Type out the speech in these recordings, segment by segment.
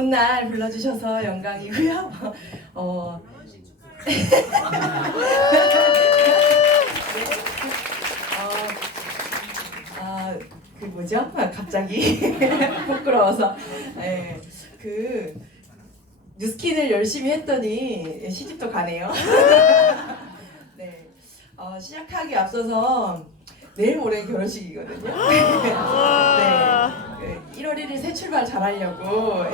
좋은 날 불러주셔서 영광이고요. 네. 그 뭐죠? 갑자기 부끄러워서. 네, 그 뉴스킨을 열심히 했더니 시집도 가네요. 네, 시작하기 앞서서 내일 모레 결혼식이거든요. 네, 1월 1일 새 출발 잘하려고.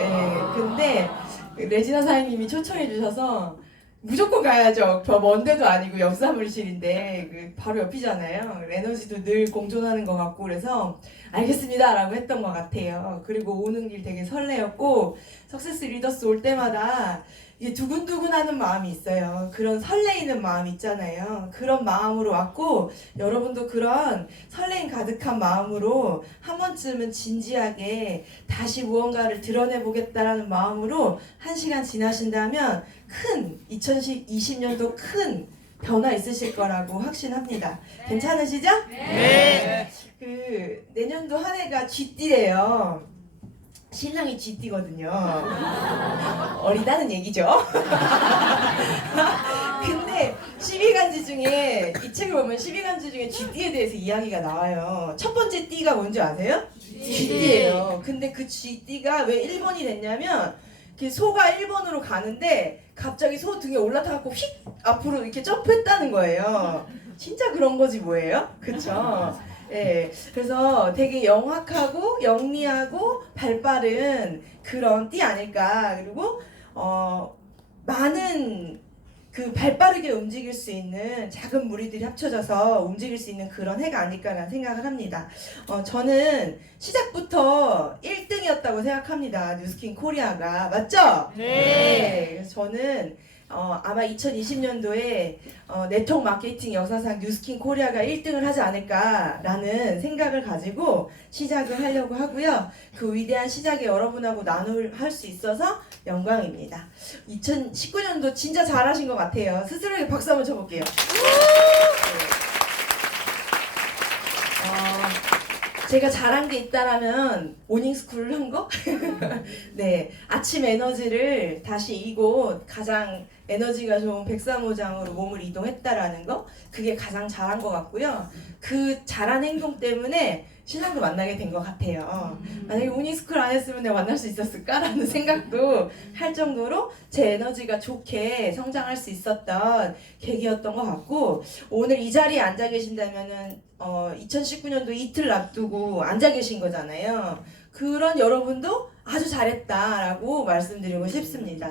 근데 레지나 사장님이 초청해 주셔서 무조건 가야죠. 저 먼 데도 아니고 옆 사무실인데 바로 옆이잖아요. 에너지도 늘 공존하는 것 같고 그래서 알겠습니다 라고 했던 것 같아요. 그리고 오는 길 되게 설레었고 석세스 리더스 올 때마다 이게 두근두근하는 마음이 있어요. 그런 설레이는 마음 있잖아요. 그런 마음으로 왔고 여러분도 그런 설레임 가득한 마음으로 한 번쯤은 진지하게 다시 무언가를 드러내보겠다라는 마음으로 한 시간 지나신다면 큰 2020년도 큰 변화 있으실 거라고 확신합니다. 괜찮으시죠? 네. 그 내년도 한 해가 쥐띠래요. 신랑이 쥐띠거든요. 어리다는 얘기죠. 근데 12간지 중에 이 책을 보면 12간지 중에 쥐띠에 대해서 이야기가 나와요. 첫 번째 띠가 뭔지 아세요? 쥐띠예요. 근데 그 쥐띠가 왜 1번이 됐냐면 소가 1번으로 가는데 갑자기 소 등에 올라타갖고 휙 앞으로 이렇게 점프했다는 거예요. 진짜 그런 거지 뭐예요? 그쵸? 네, 그래서 되게 영악하고 영리하고 발빠른 그런 띠 아닐까. 그리고 많은 그 발빠르게 움직일 수 있는 작은 무리들이 합쳐져서 움직일 수 있는 그런 해가 아닐까라는 생각을 합니다. 저는 시작부터 1등이었다고 생각합니다. 뉴스킨 코리아가. 맞죠? 네. 그래서 저는 아마 2020년도에 네트워크 마케팅 역사상 뉴스킨 코리아가 1등을 하지 않을까라는 생각을 가지고 시작을 하려고 하고요. 그 위대한 시작에 여러분하고 할 수 있어서 영광입니다. 2019년도 진짜 잘하신 것 같아요. 스스로에게 박수 한번 쳐볼게요. 제가 잘한 게 있다라면 모닝스쿨을 한 거? 네, 아침 에너지를 다시 이곳 가장 에너지가 좋은 백사모장으로 몸을 이동했다라는 거, 그게 가장 잘한 것 같고요. 그 잘한 행동 때문에 신랑도 만나게 된 것 같아요. 만약에 모닝스쿨 안 했으면 내가 만날 수 있었을까라는 생각도 할 정도로 제 에너지가 좋게 성장할 수 있었던 계기였던 것 같고, 오늘 이 자리에 앉아 계신다면은 2019년도 이틀 앞두고 앉아 계신 거잖아요. 그런 여러분도 아주 잘했다라고 말씀드리고 싶습니다.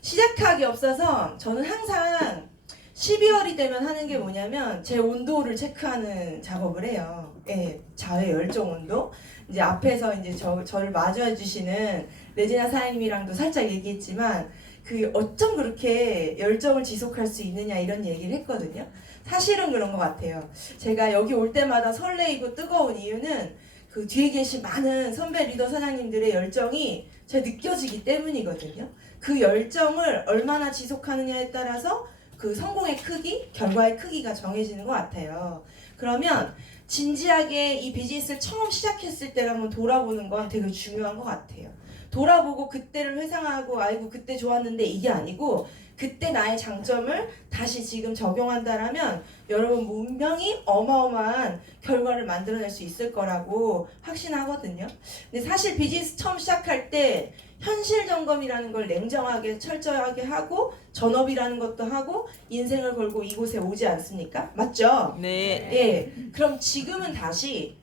시작하기 앞서서 저는 항상 12월이 되면 하는 게 뭐냐면 제 온도를 체크하는 작업을 해요. 예, 자외 열정 온도. 이제 앞에서 이제 저를 마주해 주시는 레지나 사장님이랑도 살짝 얘기했지만 그 어쩜 그렇게 열정을 지속할 수 있느냐 이런 얘기를 했거든요. 사실은 그런 것 같아요. 제가 여기 올 때마다 설레이고 뜨거운 이유는 그 뒤에 계신 많은 선배 리더 사장님들의 열정이 제가 느껴지기 때문이거든요. 그 열정을 얼마나 지속하느냐에 따라서 그 성공의 크기, 결과의 크기가 정해지는 것 같아요. 그러면 진지하게 이 비즈니스를 처음 시작했을 때를 한번 돌아보는 건 되게 중요한 것 같아요. 돌아보고 그때를 회상하고 아이고 그때 좋았는데 이게 아니고 그때 나의 장점을 다시 지금 적용한다라면 여러분 분명히 어마어마한 결과를 만들어낼 수 있을 거라고 확신하거든요. 근데 사실 비즈니스 처음 시작할 때 현실 점검이라는 걸 냉정하게 철저하게 하고 전업이라는 것도 하고 인생을 걸고 이곳에 오지 않습니까? 맞죠? 네. 예. 그럼 지금은 다시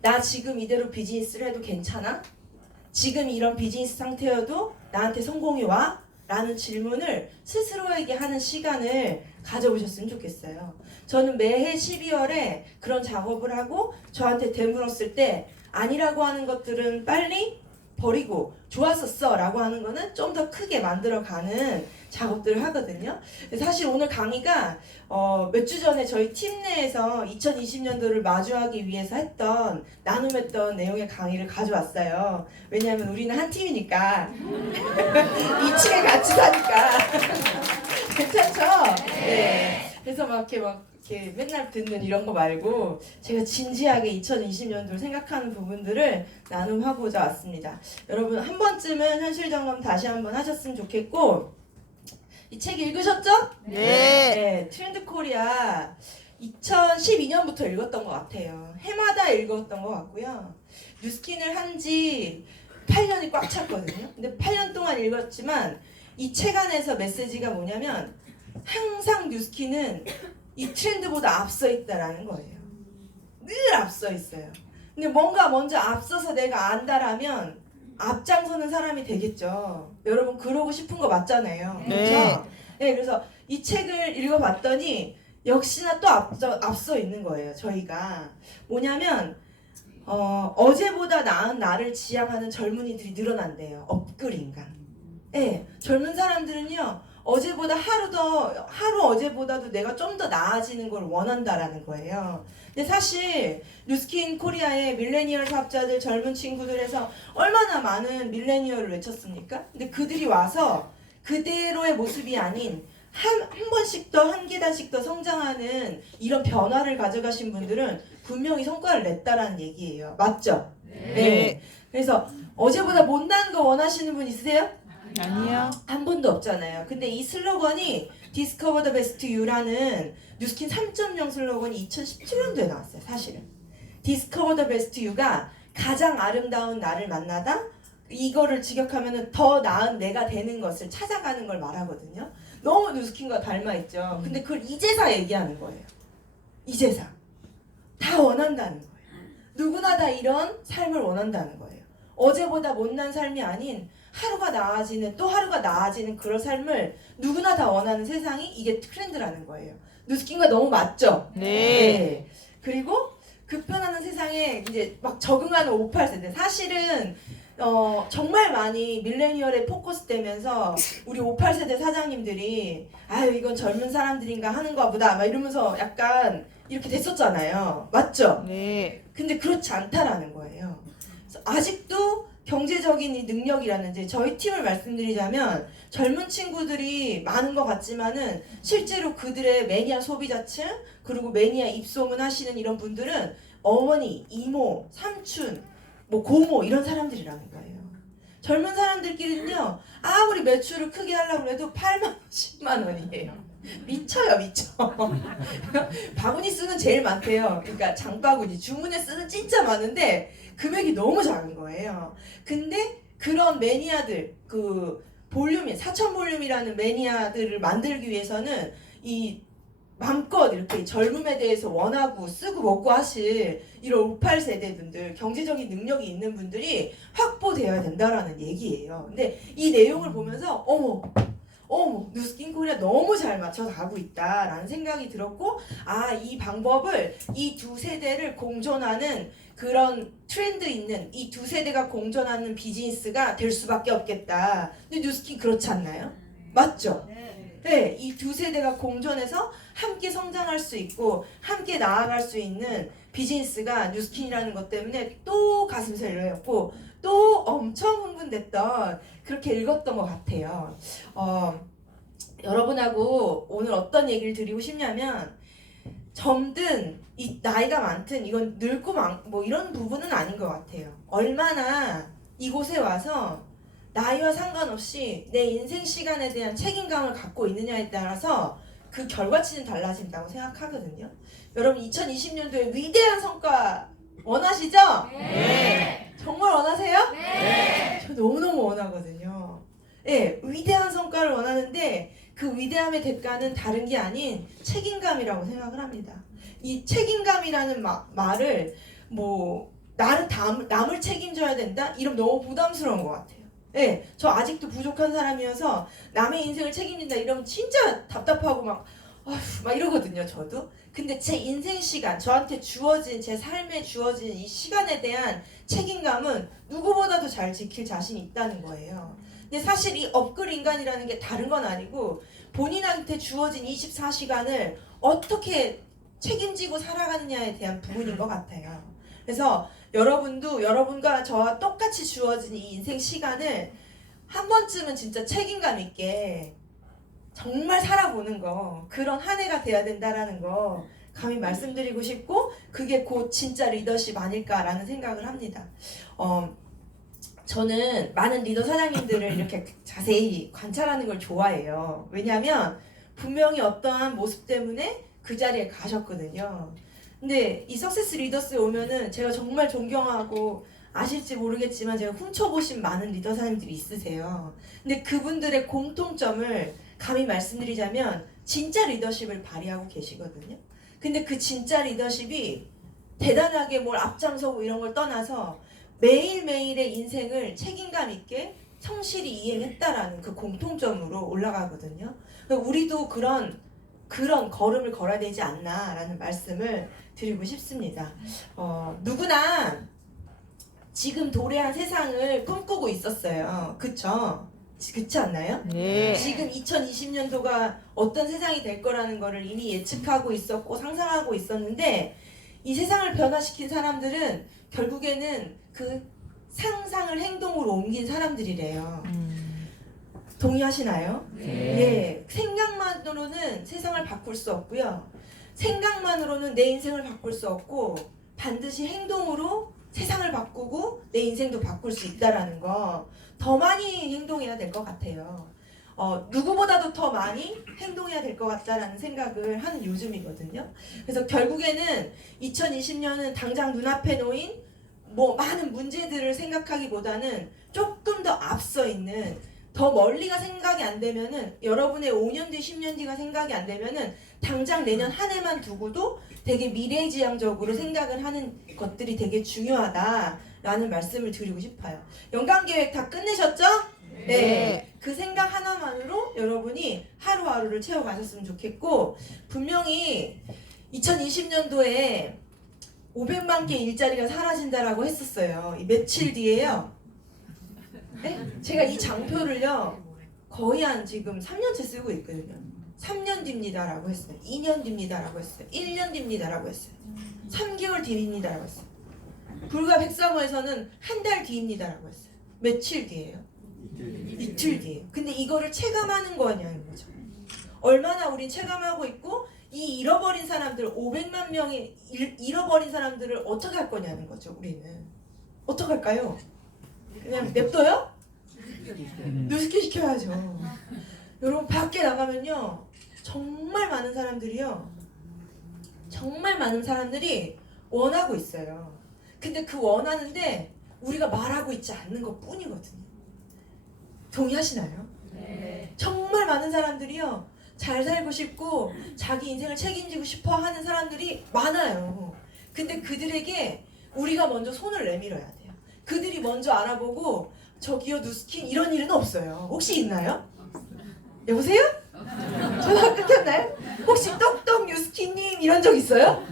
나 지금 이대로 비즈니스를 해도 괜찮아? 지금 이런 비즈니스 상태여도 나한테 성공이 와? 라는 질문을 스스로에게 하는 시간을 가져보셨으면 좋겠어요. 저는 매해 12월에 그런 작업을 하고 저한테 되물었을 때 아니라고 하는 것들은 빨리 버리고 좋았었어 라고 하는 거는 좀 더 크게 만들어가는 작업들을 하거든요. 사실 오늘 강의가 몇 주 전에 저희 팀 내에서 2020년도를 마주하기 위해서 나눔했던 내용의 강의를 가져왔어요. 왜냐하면 우리는 한 팀이니까 2층에 같이 사니까 괜찮죠? 네. 그래서 막 이렇게 이렇게 맨날 듣는 이런 거 말고 제가 진지하게 2020년도를 생각하는 부분들을 나눔하고자 왔습니다. 여러분 한 번쯤은 현실 점검 다시 한번 하셨으면 좋겠고, 이 책 읽으셨죠? 네, 트렌드 코리아 2012년부터 읽었던 것 같아요. 해마다 읽었던 것 같고요. 뉴스킨을 한 지 8년이 꽉 찼거든요. 근데 8년 동안 읽었지만 이 책 안에서 메시지가 뭐냐면 항상 뉴스킨은 이 트렌드보다 앞서 있다라는 거예요. 늘 앞서 있어요. 근데 뭔가 먼저 앞서서 내가 안다라면 앞장서는 사람이 되겠죠. 여러분 그러고 싶은 거 맞잖아요. 네. 그렇죠? 네, 그래서 이 책을 읽어봤더니 역시나 또 앞서 있는 거예요. 저희가 뭐냐면 어제보다 나은 나를 지향하는 젊은이들이 늘어난대요. 업글 인간. 네, 젊은 사람들은요 어제보다 하루 어제보다도 내가 좀 더 나아지는 걸 원한다라는 거예요. 근데 사실 뉴스킨 코리아의 밀레니얼 사업자들 젊은 친구들에서 얼마나 많은 밀레니얼을 외쳤습니까? 근데 그들이 와서 그대로의 모습이 아닌 한 번씩 더 한 계단씩 더 성장하는 이런 변화를 가져가신 분들은 분명히 성과를 냈다라는 얘기예요. 맞죠? 네. 그래서 어제보다 못난 거 원하시는 분 있으세요? 아니요. 한 번도 없잖아요. 근데 이 슬로건이 Discover the Best You라는 뉴스킨 3.0 슬로건이 2017년도에 나왔어요. 사실은 Discover the Best You가 가장 아름다운 나를 만나다, 이거를 직역하면 더 나은 내가 되는 것을 찾아가는 걸 말하거든요. 너무 뉴스킨과 닮아있죠. 근데 그걸 이제사 얘기하는 거예요. 이제사 다 원한다는 거예요. 누구나 다 이런 삶을 원한다는 거예요. 어제보다 못난 삶이 아닌 하루가 나아지는, 또 하루가 나아지는 그런 삶을 누구나 다 원하는 세상이 이게 트렌드라는 거예요. 뉴스킨과 너무 맞죠? 네. 그리고 급변하는 세상에 이제 막 적응하는 58세대. 사실은 정말 많이 밀레니얼에 포커스 되면서 우리 58세대 사장님들이 아유 이건 젊은 사람들인가 하는가 보다 막 이러면서 약간 이렇게 됐었잖아요. 맞죠? 네. 근데 그렇지 않다라는 거예요. 그래서 아직도 경제적인 이 능력이라는, 이제 저희 팀을 말씀드리자면 젊은 친구들이 많은 것 같지만은 실제로 그들의 매니아 소비자층 그리고 매니아 입소문 하시는 이런 분들은 어머니, 이모, 삼촌, 뭐 고모 이런 사람들이라는 거예요. 젊은 사람들끼리는요 아무리 매출을 크게 하려고 해도 8만 원, 10만 원이에요. 미쳐요 미쳐. 바구니 쓰는 제일 많대요. 그러니까 장바구니 주문에 쓰는 진짜 많은데 금액이 너무 작은 거예요. 근데 그런 매니아들, 그 볼륨이 4천 볼륨이라는 매니아들을 만들기 위해서는 이 마음껏 이렇게 젊음에 대해서 원하고 쓰고 먹고 하실 이런 58세대 분들, 경제적인 능력이 있는 분들이 확보되어야 된다라는 얘기예요. 근데 이 내용을 보면서 어머 뉴스킨 코리아 너무 잘 맞춰 가고 있다라는 생각이 들었고, 이 방법을 이 두 세대를 공존하는 그런 트렌드 있는 이 두 세대가 공존하는 비즈니스가 될 수밖에 없겠다. 근데 뉴스킨 그렇지 않나요? 맞죠? 네, 이 두 세대가 공존해서 함께 성장할 수 있고 함께 나아갈 수 있는 비즈니스가 뉴스킨이라는 것 때문에 또 가슴 설레었고 또 엄청 흥분됐던, 그렇게 읽었던 것 같아요. 여러분하고 오늘 어떤 얘기를 드리고 싶냐면, 젊든 이 나이가 많든 이건 늙고 뭐 이런 부분은 아닌 것 같아요. 얼마나 이곳에 와서 나이와 상관없이 내 인생 시간에 대한 책임감을 갖고 있느냐에 따라서 그 결과치는 달라진다고 생각하거든요. 여러분 2020년도에 위대한 성과 원하시죠? 네. 정말 원하세요? 네. 저 너무너무 원하거든요. 네, 위대한 성과를 원하는데 그 위대함의 대가는 다른 게 아닌 책임감이라고 생각을 합니다. 이 책임감이라는 말을 뭐 남을 책임져야 된다? 이러면 너무 부담스러운 것 같아요. 네, 저 아직도 부족한 사람이어서 남의 인생을 책임진다 이러면 진짜 답답하고 막 이러거든요, 저도. 근데 제 인생 시간, 저한테 주어진, 제 삶에 주어진 이 시간에 대한 책임감은 누구보다도 잘 지킬 자신이 있다는 거예요. 근데 사실 이 업글 인간이라는 게 다른 건 아니고 본인한테 주어진 24시간을 어떻게 책임지고 살아가느냐에 대한 부분인 것 같아요. 그래서 여러분도 여러분과 저와 똑같이 주어진 이 인생 시간을 한 번쯤은 진짜 책임감 있게 정말 살아보는 거, 그런 한 해가 돼야 된다라는 거 감히 말씀드리고 싶고, 그게 곧 진짜 리더십 아닐까라는 생각을 합니다. 저는 많은 리더 사장님들을 이렇게 자세히 관찰하는 걸 좋아해요. 왜냐하면 분명히 어떠한 모습 때문에 그 자리에 가셨거든요. 근데 이 석세스 리더스에 오면은 제가 정말 존경하고, 아실지 모르겠지만 제가 훔쳐보신 많은 리더 사장님들이 있으세요. 근데 그분들의 공통점을 감히 말씀드리자면 진짜 리더십을 발휘하고 계시거든요. 근데 그 진짜 리더십이 대단하게 뭘 앞장서고 이런 걸 떠나서 매일매일의 인생을 책임감 있게 성실히 이행했다라는 그 공통점으로 올라가거든요. 우리도 그런 걸음을 걸어야 되지 않나라는 말씀을 드리고 싶습니다. 누구나 지금 도래한 세상을 꿈꾸고 있었어요. 그쵸? 그렇지 않나요? 네. 지금 2020년도가 어떤 세상이 될 거라는 거를 이미 예측하고 있었고 상상하고 있었는데, 이 세상을 변화시킨 사람들은 결국에는 그 상상을 행동으로 옮긴 사람들이래요. 동의하시나요? 네. 예, 생각만으로는 세상을 바꿀 수 없고요. 생각만으로는 내 인생을 바꿀 수 없고, 반드시 행동으로 세상을 바꾸고 내 인생도 바꿀 수 있다라는 거, 더 많이 행동해야 될 것 같아요. 누구보다도 더 많이 행동해야 될 것 같다라는 생각을 하는 요즘이거든요. 그래서 결국에는 2020년은 당장 눈앞에 놓인 많은 문제들을 생각하기보다는 조금 더 앞서 있는, 더 멀리가 생각이 안 되면은, 여러분의 5년 뒤, 10년 뒤가 생각이 안 되면은 당장 내년 한 해만 두고도 되게 미래지향적으로 생각을 하는 것들이 되게 중요하다라는 말씀을 드리고 싶어요. 연간계획 다 끝내셨죠? 네. 그 생각 하나만으로 여러분이 하루하루를 채워가셨으면 좋겠고, 분명히 2020년도에 500만 개 일자리가 사라진다라고 했었어요. 이 며칠 뒤에요. 네? 제가 이 장표를요 거의 한 지금 3년째 쓰고 있거든요. 3년 뒤입니다라고 했어요. 2년 뒤입니다라고 했어요. 1년 뒤입니다라고 했어요. 3개월 뒤입니다라고 했어요. 불과 백사모에서는 한 달 뒤입니다라고 했어요. 며칠 뒤예요? 이틀 뒤에요. 근데 이거를 체감하는 거냐는 거죠. 얼마나 우린 체감하고 있고, 이 잃어버린 사람들, 500만 명이 잃어버린 사람들을 어떻게 할 거냐는 거죠. 우리는 어떻게 할까요? 그냥 냅둬요? 뉴스키 시켜야죠. 여러분 밖에 나가면요 정말 많은 사람들이 원하고 있어요. 근데 그 원하는데 우리가 말하고 있지 않는 것 뿐이거든요. 동의하시나요? 네. 정말 많은 사람들이요 잘 살고 싶고 자기 인생을 책임지고 싶어 하는 사람들이 많아요. 근데 그들에게 우리가 먼저 손을 내밀어야 돼요. 그들이 먼저 알아보고 저기요 누스킨 이런 일은 없어요. 혹시 있나요? 여보세요? 전화 끊겼나요? 혹시 똑똑 뉴스키님 이런 적 있어요?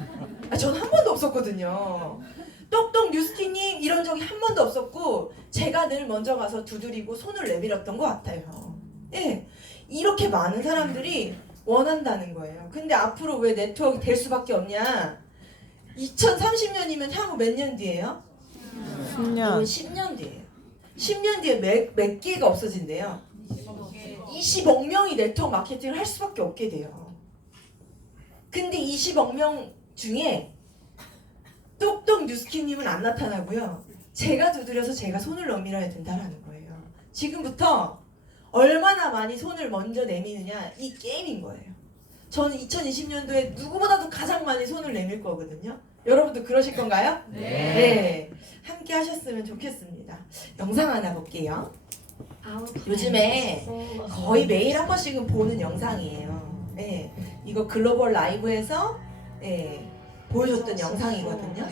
저는 한 번도 없었거든요. 똑똑 뉴스키님 이런 적이 한 번도 없었고, 제가 늘 먼저 가서 두드리고 손을 내밀었던 것 같아요. 예, 이렇게 많은 사람들이 원한다는 거예요. 근데 앞으로 왜 네트워크 될 수밖에 없냐? 2030년이면 향후 몇 년 뒤에요? 10년. 10년 뒤에요. 10년 뒤에 몇 개가 없어진대요? 20억 명이 네트워크 마케팅을 할 수밖에 없게 돼요. 근데 20억 명 중에 똑똑 뉴스키님은 안 나타나고요. 제가 두드려서 제가 손을 내밀어야 된다는 거예요. 지금부터 얼마나 많이 손을 먼저 내미느냐, 이 게임인 거예요. 저는 2020년도에 누구보다도 가장 많이 손을 내밀 거거든요. 여러분도 그러실 건가요? 네. 함께 하셨으면 좋겠습니다. 영상 하나 볼게요. 요즘에 거의 매일 한 번씩은 보는 영상이에요. 네. 이거 글로벌 라이브에서 보여줬던 영상이거든요.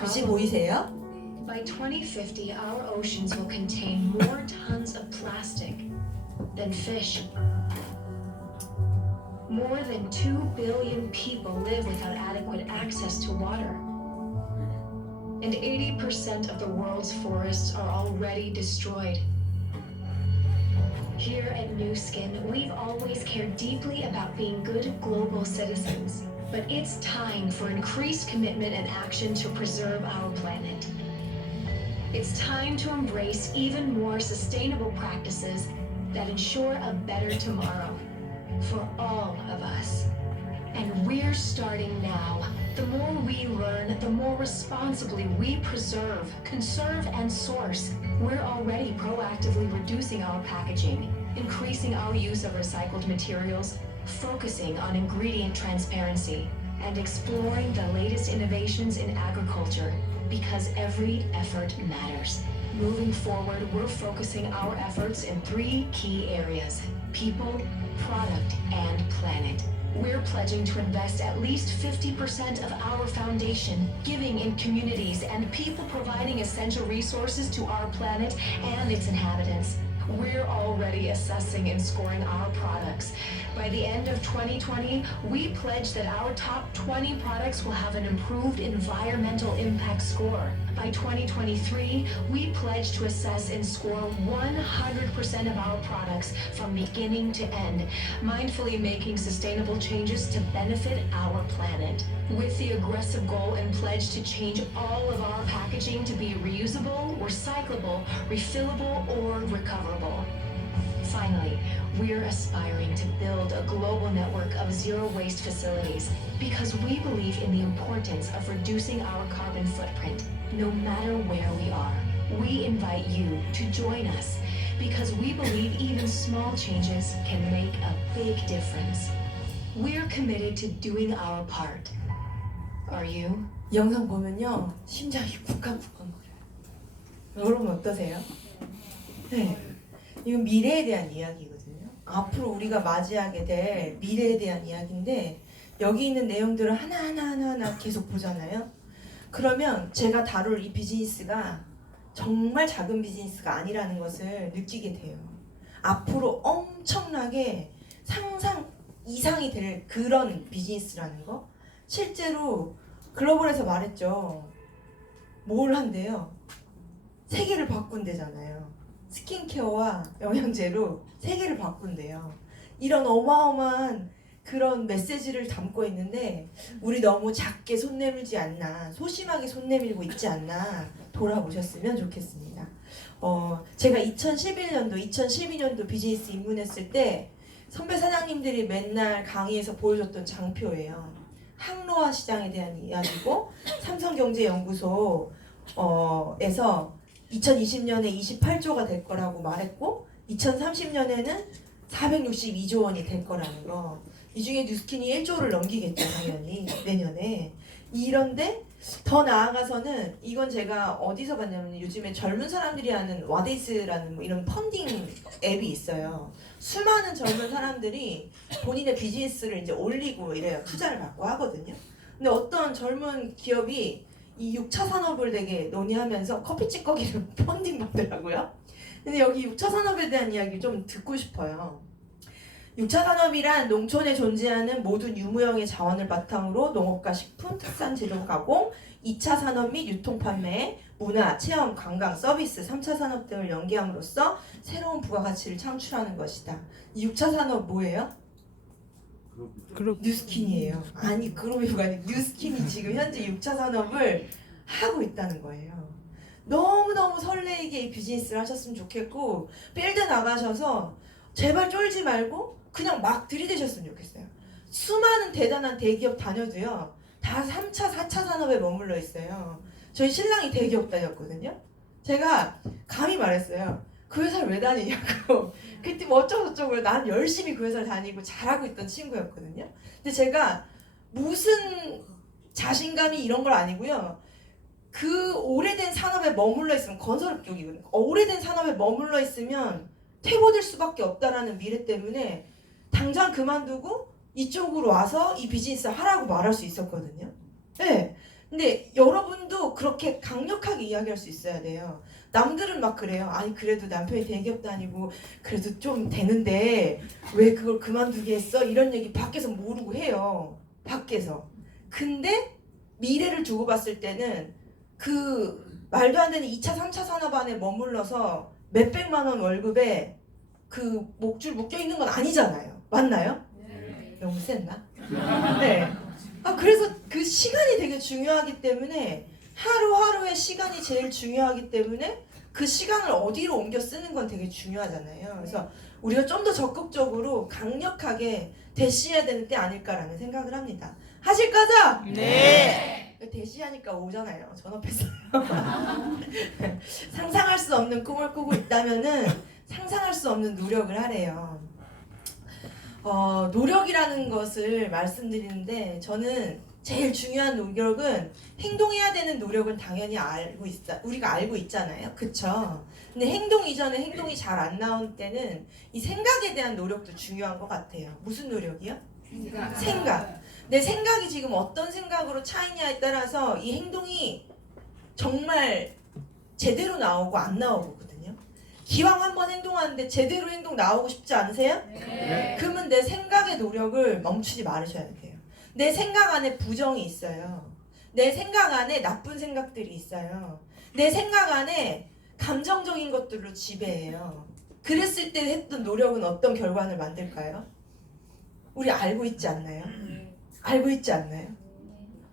혹시 보이세요? By 2050, our oceans will contain more tons of plastic than fish. More than 2 billion people live without adequate access to water. And 80% of the world's forests are already destroyed. Here at New Skin, we've always cared deeply about being good global citizens. But it's time for increased commitment and action to preserve our planet. It's time to embrace even more sustainable practices that ensure a better tomorrow for all of us. And we're starting now. The more we learn, the more responsibly we preserve, conserve, and source. We're already proactively reducing our packaging, increasing our use of recycled materials, focusing on ingredient transparency, and exploring the latest innovations in agriculture, because every effort matters. Moving forward, we're focusing our efforts in 3 key areas: people, product, and planet. We're pledging to invest at least 50% of our foundation, giving in communities and people providing essential resources to our planet and its inhabitants. We're already assessing and scoring our products. By the end of 2020, we pledge that our top 20 products will have an improved environmental impact score. By 2023, we pledge to assess and score 100% of our products from beginning to end, mindfully making sustainable changes to benefit our planet. With the aggressive goal and pledge to change all of our packaging to be reusable, recyclable, refillable, or recoverable. Finally, we're aspiring to build a global network of zero-waste facilities because we believe in the importance of reducing our carbon footprint, no matter where we are. We invite you to join us because we believe even small changes can make a big difference. We're committed to doing our part. Are you? 이 영상 보면요, 심장이 쿵쾅쿵쾅 거려요. 여러분 어떠세요? 네. 이건 미래에 대한 이야기거든요. 앞으로 우리가 맞이하게 될 미래에 대한 이야기인데, 여기 있는 내용들을 하나하나 계속 보잖아요. 그러면 제가 다룰 이 비즈니스가 정말 작은 비즈니스가 아니라는 것을 느끼게 돼요. 앞으로 엄청나게 상상 이상이 될 그런 비즈니스라는 거. 실제로 글로벌에서 말했죠. 뭘 한대요? 세계를 바꾼대잖아요. 스킨케어와 영양제로 세계를 바꾼대요. 이런 어마어마한 그런 메시지를 담고 있는데 우리 너무 작게 손 내밀지 않나, 소심하게 손 내밀고 있지 않나 돌아보셨으면 좋겠습니다. 제가 2011년도, 2012년도 비즈니스 입문했을 때 선배 사장님들이 맨날 강의에서 보여줬던 장표예요. 항로화 시장에 대한 이야기고, 삼성경제연구소에서 2020년에 28조가 될 거라고 말했고, 2030년에는 462조 원이 될 거라는 거. 이 중에 뉴스킨이 1조를 넘기겠죠, 당연히 내년에. 이런데 더 나아가서는, 이건 제가 어디서 봤냐면 요즘에 젊은 사람들이 하는 와데이스라는 뭐 이런 펀딩 앱이 있어요. 수많은 젊은 사람들이 본인의 비즈니스를 이제 올리고 이래요. 투자를 받고 하거든요. 근데 어떤 젊은 기업이 이 6차 산업을 되게 논의하면서 커피 찌꺼기를 펀딩 받더라고요. 근데 여기 6차 산업에 대한 이야기 좀 듣고 싶어요. 6차 산업이란 농촌에 존재하는 모든 유무형의 자원을 바탕으로 농업과 식품, 특산 제조 가공, 2차 산업 및 유통 판매, 문화, 체험, 관광, 서비스, 3차 산업 등을 연계함으로써 새로운 부가가치를 창출하는 것이다. 이 6차 산업 뭐예요? 그룹. 뉴스킨이에요. 아니, 그룹이가 아니고 뉴스킨이 지금 현재 6차 산업을 하고 있다는 거예요. 너무너무 설레이게 이 비즈니스를 하셨으면 좋겠고, 필드 나가셔서 제발 쫄지 말고 그냥 막 들이대셨으면 좋겠어요. 수많은 대단한 대기업 다녀도요, 다 3차, 4차 산업에 머물러 있어요. 저희 신랑이 대기업 다녔거든요. 제가 감히 말했어요. 그 회사를 왜 다니냐고. 그때 뭐 어쩌고저쩌고, 난 열심히 그 회사를 다니고 잘하고 있던 친구였거든요. 근데 제가 무슨 자신감이 이런 걸 아니고요. 그 오래된 산업에 머물러 있으면, 건설업 쪽이거든요. 오래된 산업에 머물러 있으면 퇴보될 수밖에 없다라는 미래 때문에 당장 그만두고 이쪽으로 와서 이 비즈니스 하라고 말할 수 있었거든요. 네. 근데 여러분도 그렇게 강력하게 이야기할 수 있어야 돼요. 남들은 막 그래요. 아니 그래도 남편이 대기업 다니고 그래도 좀 되는데 왜 그걸 그만두게 했어? 이런 얘기 밖에서 모르고 해요. 밖에서. 근데 미래를 두고 봤을 때는 그 말도 안 되는 2차, 3차 산업 안에 머물러서 몇백만 원 월급에 그 목줄 묶여 있는 건 아니잖아요. 맞나요? 네. 너무 셌나? 네. 그래서 그 시간이 되게 중요하기 때문에, 하루하루의 시간이 제일 중요하기 때문에 그 시간을 어디로 옮겨 쓰는 건 되게 중요하잖아요. 그래서 우리가 좀 더 적극적으로 강력하게 대시해야 되는 때 아닐까라는 생각을 합니다. 하실 거죠? 네. 대시하니까 오잖아요. 전업했어요. 상상할 수 없는 꿈을 꾸고 있다면은 상상할 수 없는 노력을 하래요. 노력이라는 것을 말씀드리는데 저는 제일 중요한 노력은 행동해야 되는 노력은 당연히 우리가 알고 있잖아요. 그쵸? 근데 행동 이전에 행동이 잘 안 나올 때는 이 생각에 대한 노력도 중요한 것 같아요. 무슨 노력이요? 생각. 내 생각이 지금 어떤 생각으로 차이냐에 따라서 이 행동이 정말 제대로 나오고 안 나오거든요. 기왕 한번 행동하는데 제대로 행동 나오고 싶지 않으세요? 네. 그러면 내 생각의 노력을 멈추지 말으셔야 돼요. 내 생각 안에 부정이 있어요. 내 생각 안에 나쁜 생각들이 있어요. 내 생각 안에 감정적인 것들로 지배해요. 그랬을 때 했던 노력은 어떤 결과를 만들까요? 우리 알고 있지 않나요? 알고 있지 않나요?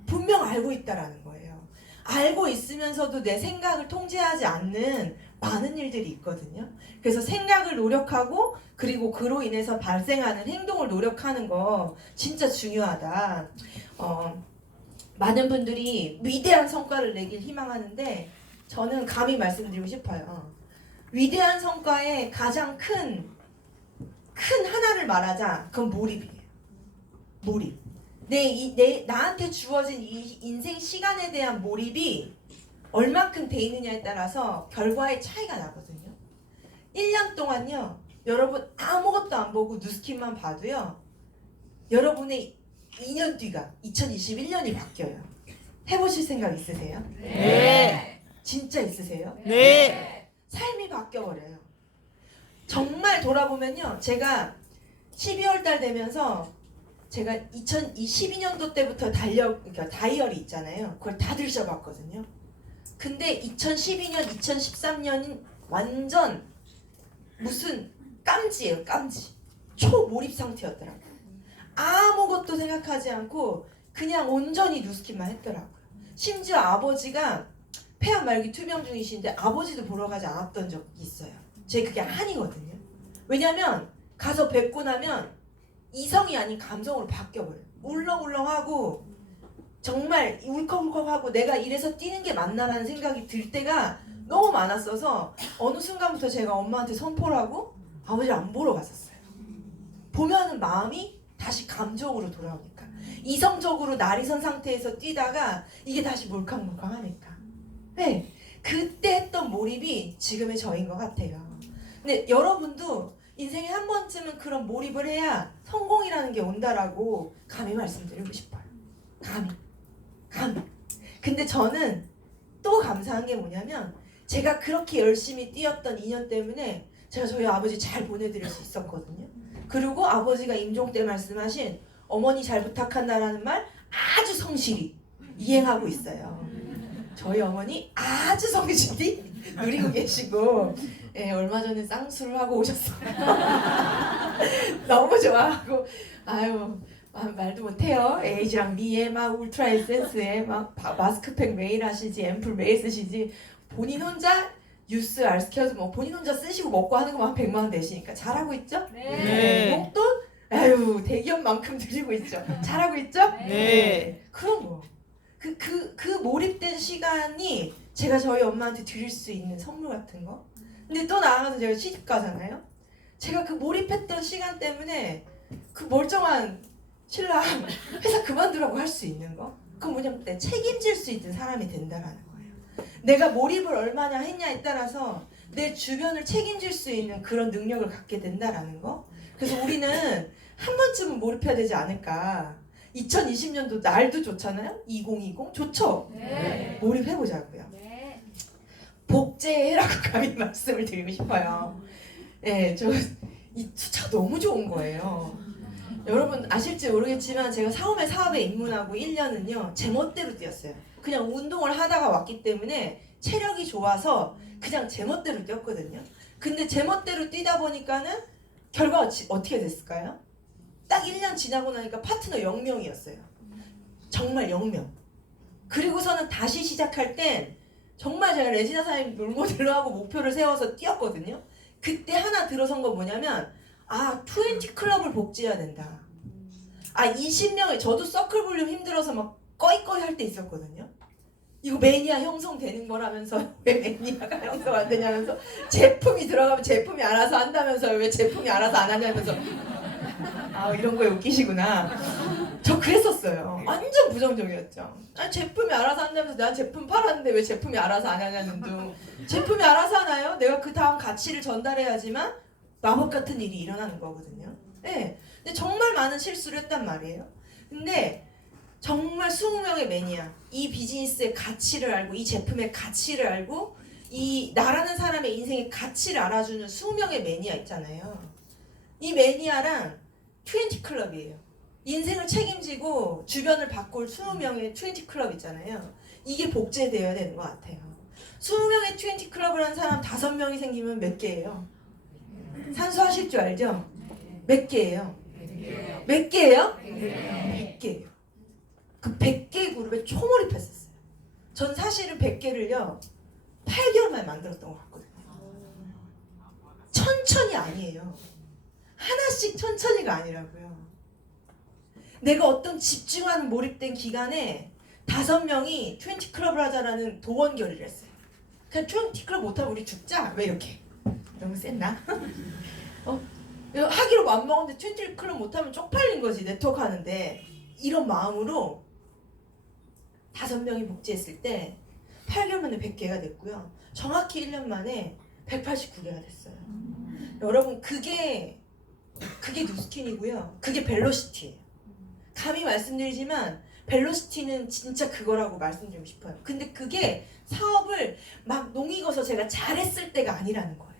분명 알고 있다라는 거예요. 알고 있으면서도 내 생각을 통제하지 않는 많은 일들이 있거든요. 그래서 생각을 노력하고 그리고 그로 인해서 발생하는 행동을 노력하는 거 진짜 중요하다. 많은 분들이 위대한 성과를 내길 희망하는데 저는 감히 말씀드리고 싶어요. 위대한 성과의 가장 큰 하나를 말하자. 그건 몰입이에요. 몰입. 나한테 주어진 이 인생 시간에 대한 몰입이 얼만큼 돼 있느냐에 따라서 결과의 차이가 나거든요. 1년 동안요. 여러분 아무것도 안 보고 뉴스킨만 봐도요. 여러분의 2년 뒤가 2021년이 바뀌어요. 해보실 생각 있으세요? 네. 진짜 있으세요? 네. 삶이 바뀌어버려요. 정말 돌아보면요. 제가 12월 달 되면서 제가 2012년도 때부터 그러니까 다이어리 있잖아요. 그걸 다 들셔봤거든요. 근데 2012년, 2013년은 완전 무슨 깜지예요. 깜지. 초몰입 상태였더라고요. 아무것도 생각하지 않고 그냥 온전히 뉴스킨만 했더라고요. 심지어 아버지가 폐암 말기 투병 중이신데 아버지도 보러 가지 않았던 적이 있어요. 제 그게 한이거든요. 왜냐면 가서 뵙고 나면 이성이 아닌 감성으로 바뀌어버려요. 울렁울렁하고 정말 울컥울컥하고 내가 이래서 뛰는 게 맞나라는 생각이 들 때가 너무 많았어서 어느 순간부터 제가 엄마한테 선포를 하고 아버지를 안 보러 갔었어요. 보면은 마음이 다시 감정으로 돌아오니까. 이성적으로 날이선 상태에서 뛰다가 이게 다시 몰캉몰캉하니까. 네, 그때 했던 몰입이 지금의 저인 것 같아요. 근데 여러분도 인생에 한 번쯤은 그런 몰입을 해야 성공이라는 게 온다라고 감히 말씀드리고 싶어요. 감히. 근데 저는 또 감사한 게 뭐냐면 제가 그렇게 열심히 뛰었던 2년 때문에 제가 저희 아버지 잘 보내드릴 수 있었거든요. 그리고 아버지가 임종 때 말씀하신 어머니 잘 부탁한다라는 말 아주 성실히 이행하고 있어요. 저희 어머니 아주 성실히 누리고 계시고 얼마 전에 쌍수를 하고 오셨어요. 너무 좋아하고 아유 말도 못해요. 에이지랑 미에 막 울트라 에센스에 막 마스크팩 매일 하시지 앰플 매일 쓰시지 본인 혼자 뉴스 알스케어도 뭐 본인 혼자 쓰시고 먹고 하는 것만 100만 원 내시니까 잘하고 있죠? 네. 용돈 아유 대기업만큼 드리고 있죠. 잘하고 있죠? 네. 그런 거. 그 몰입된 시간이 제가 저희 엄마한테 드릴 수 있는 선물 같은 거. 근데 또 나가서 제가 시집 가잖아요. 제가 그 몰입했던 시간 때문에 그 멀쩡한 신랑 회사 그만두라고 할 수 있는 거. 그건 뭐냐면 내 책임질 수 있는 사람이 된다라는 거예요. 내가 몰입을 얼마나 했냐에 따라서 내 주변을 책임질 수 있는 그런 능력을 갖게 된다라는 거. 그래서 우리는 한 번쯤은 몰입해야 되지 않을까. 2020년도 날도 좋잖아요. 2020 좋죠. 네. 몰입해보자고요. 네. 복제해라고 감히 말씀을 드리고 싶어요. 네, 이 숫자 너무 좋은 거예요. 여러분 아실지 모르겠지만 제가 사업에 입문하고 1년은요 제 멋대로 뛰었어요. 그냥 운동을 하다가 왔기 때문에 체력이 좋아서 그냥 제 멋대로 뛰었거든요. 근데 제 멋대로 뛰다 보니까는 결과가 어떻게 됐을까요? 딱 1년 지나고 나니까 파트너 0명이었어요. 정말 0명. 그리고서는 다시 시작할 땐 정말 제가 레지나 사장님 롤모델로 하고 목표를 세워서 뛰었거든요. 그때 하나 들어선 거 뭐냐면 20 클럽을 복제해야 된다. 20명이 저도 서클 볼륨 힘들어서 막 꺼이꺼이 할 때 있었거든요. 이거 매니아 형성되는 거라면서 왜 매니아가 형성 안 되냐면서 제품이 들어가면 제품이 알아서 한다면서 왜 제품이 알아서 안 하냐면서 이런 거에 웃기시구나. 저 그랬었어요. 완전 부정적이었죠. 제품이 알아서 한다면서 난 제품 팔았는데 왜 제품이 알아서 안 하냐는 둥. 제품이 알아서 하나요? 내가 그 다음 가치를 전달해야지만 마법 같은 일이 일어나는 거거든요. 네. 근데 정말 많은 실수를 했단 말이에요. 근데 정말 20명의 매니아, 이 비즈니스의 가치를 알고 이 제품의 가치를 알고 이 나라는 사람의 인생의 가치를 알아주는 20명의 매니아 있잖아요. 이 매니아랑 20 클럽이에요. 인생을 책임지고 주변을 바꿀 20명의 20 클럽 있잖아요. 이게 복제되어야 되는 것 같아요. 20명의 20 클럽을 한 사람 5명이 생기면 몇 개예요? 산수하실 줄 알죠? 몇 개예요? 몇 개예요? 100개예요. 그 100개 그룹에 초몰입했었어요. 전 사실은 100개를요 8개월 만에 만들었던 것 같거든요. 천천히 아니에요. 하나씩 천천히가 아니라고요. 내가 어떤 집중하는 몰입된 기간에 5명이 20 클럽을 하자라는 도원 결의를 했어요. 그냥 20 클럽 못하면 우리 죽자. 왜 이렇게? 너무 셌나? 하기로 맘먹었는데 20 클럽 못하면 쪽팔린 거지. 네트워크 하는데. 이런 마음으로 5명이 복제했을 때 8개월 만에 100개가 됐고요. 정확히 1년 만에 189개가 됐어요. 여러분 그게 뉴스킨이고요. 그게 벨로시티예요. 감히 말씀드리지만 벨로시티는 진짜 그거라고 말씀드리고 싶어요. 근데 그게 사업을 막 농익어서 제가 잘했을 때가 아니라는 거예요.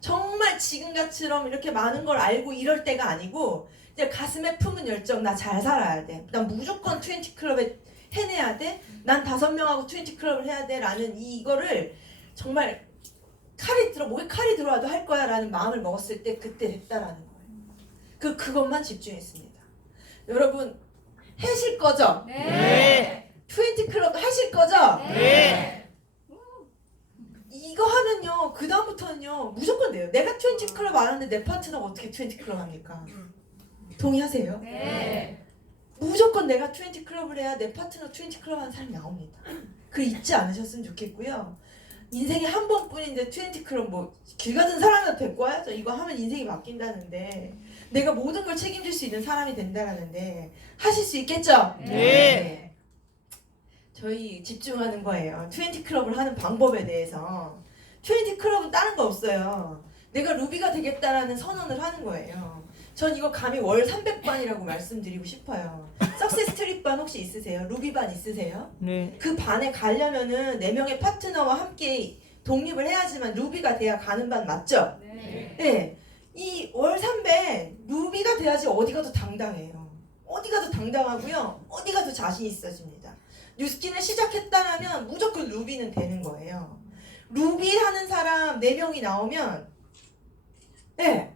정말 지금같이처럼 이렇게 많은 걸 알고 이럴 때가 아니고 이제 가슴에 품은 열정 나 잘 살아야 돼. 난 무조건 20 클럽에 해내야 돼. 난 5명하고 20 클럽을 해야 돼. 라는 이거를 정말 목에 칼이 들어와도 할 거야 라는 마음을 먹었을 때 그때 됐다라는 거예요. 그것만 집중했습니다. 여러분 하실 거죠? 네. 20 클럽 하실 거죠? 네. 이거 하면요 그 다음부터는요 무조건 돼요. 내가 20 클럽 안 하는데 내 파트너가 어떻게 20 클럽 합니까? 동의하세요? 네. 무조건 내가 20 클럽을 해야 내 파트너 20 클럽 하는 사람이 나옵니다. 그걸 잊지 않으셨으면 좋겠고요. 인생에 한 번뿐인데 20 클럽 길 가는 사람이라도 데리고 와야죠. 이거 하면 인생이 바뀐다는데 내가 모든 걸 책임질 수 있는 사람이 된다는데 하실 수 있겠죠? 네. 저희 집중하는 거예요. 20 클럽을 하는 방법에 대해서. 20 클럽은 다른 거 없어요. 내가 루비가 되겠다라는 선언을 하는 거예요. 전 이거 감히 월 300반이라고 말씀드리고 싶어요. 석세스 트립반 혹시 있으세요? 루비반 있으세요? 네. 그 반에 가려면은 4명의 파트너와 함께 독립을 해야지만 루비가 돼야 가는 반 맞죠? 네. 이 월 300 루비가 돼야지 어디가 더 당당해요. 어디가 더 당당하고요. 어디가 더 자신 있어집니다. 뉴스킨을 시작했다라면 무조건 루비는 되는 거예요. 루비 하는 사람 4명이 나오면 네.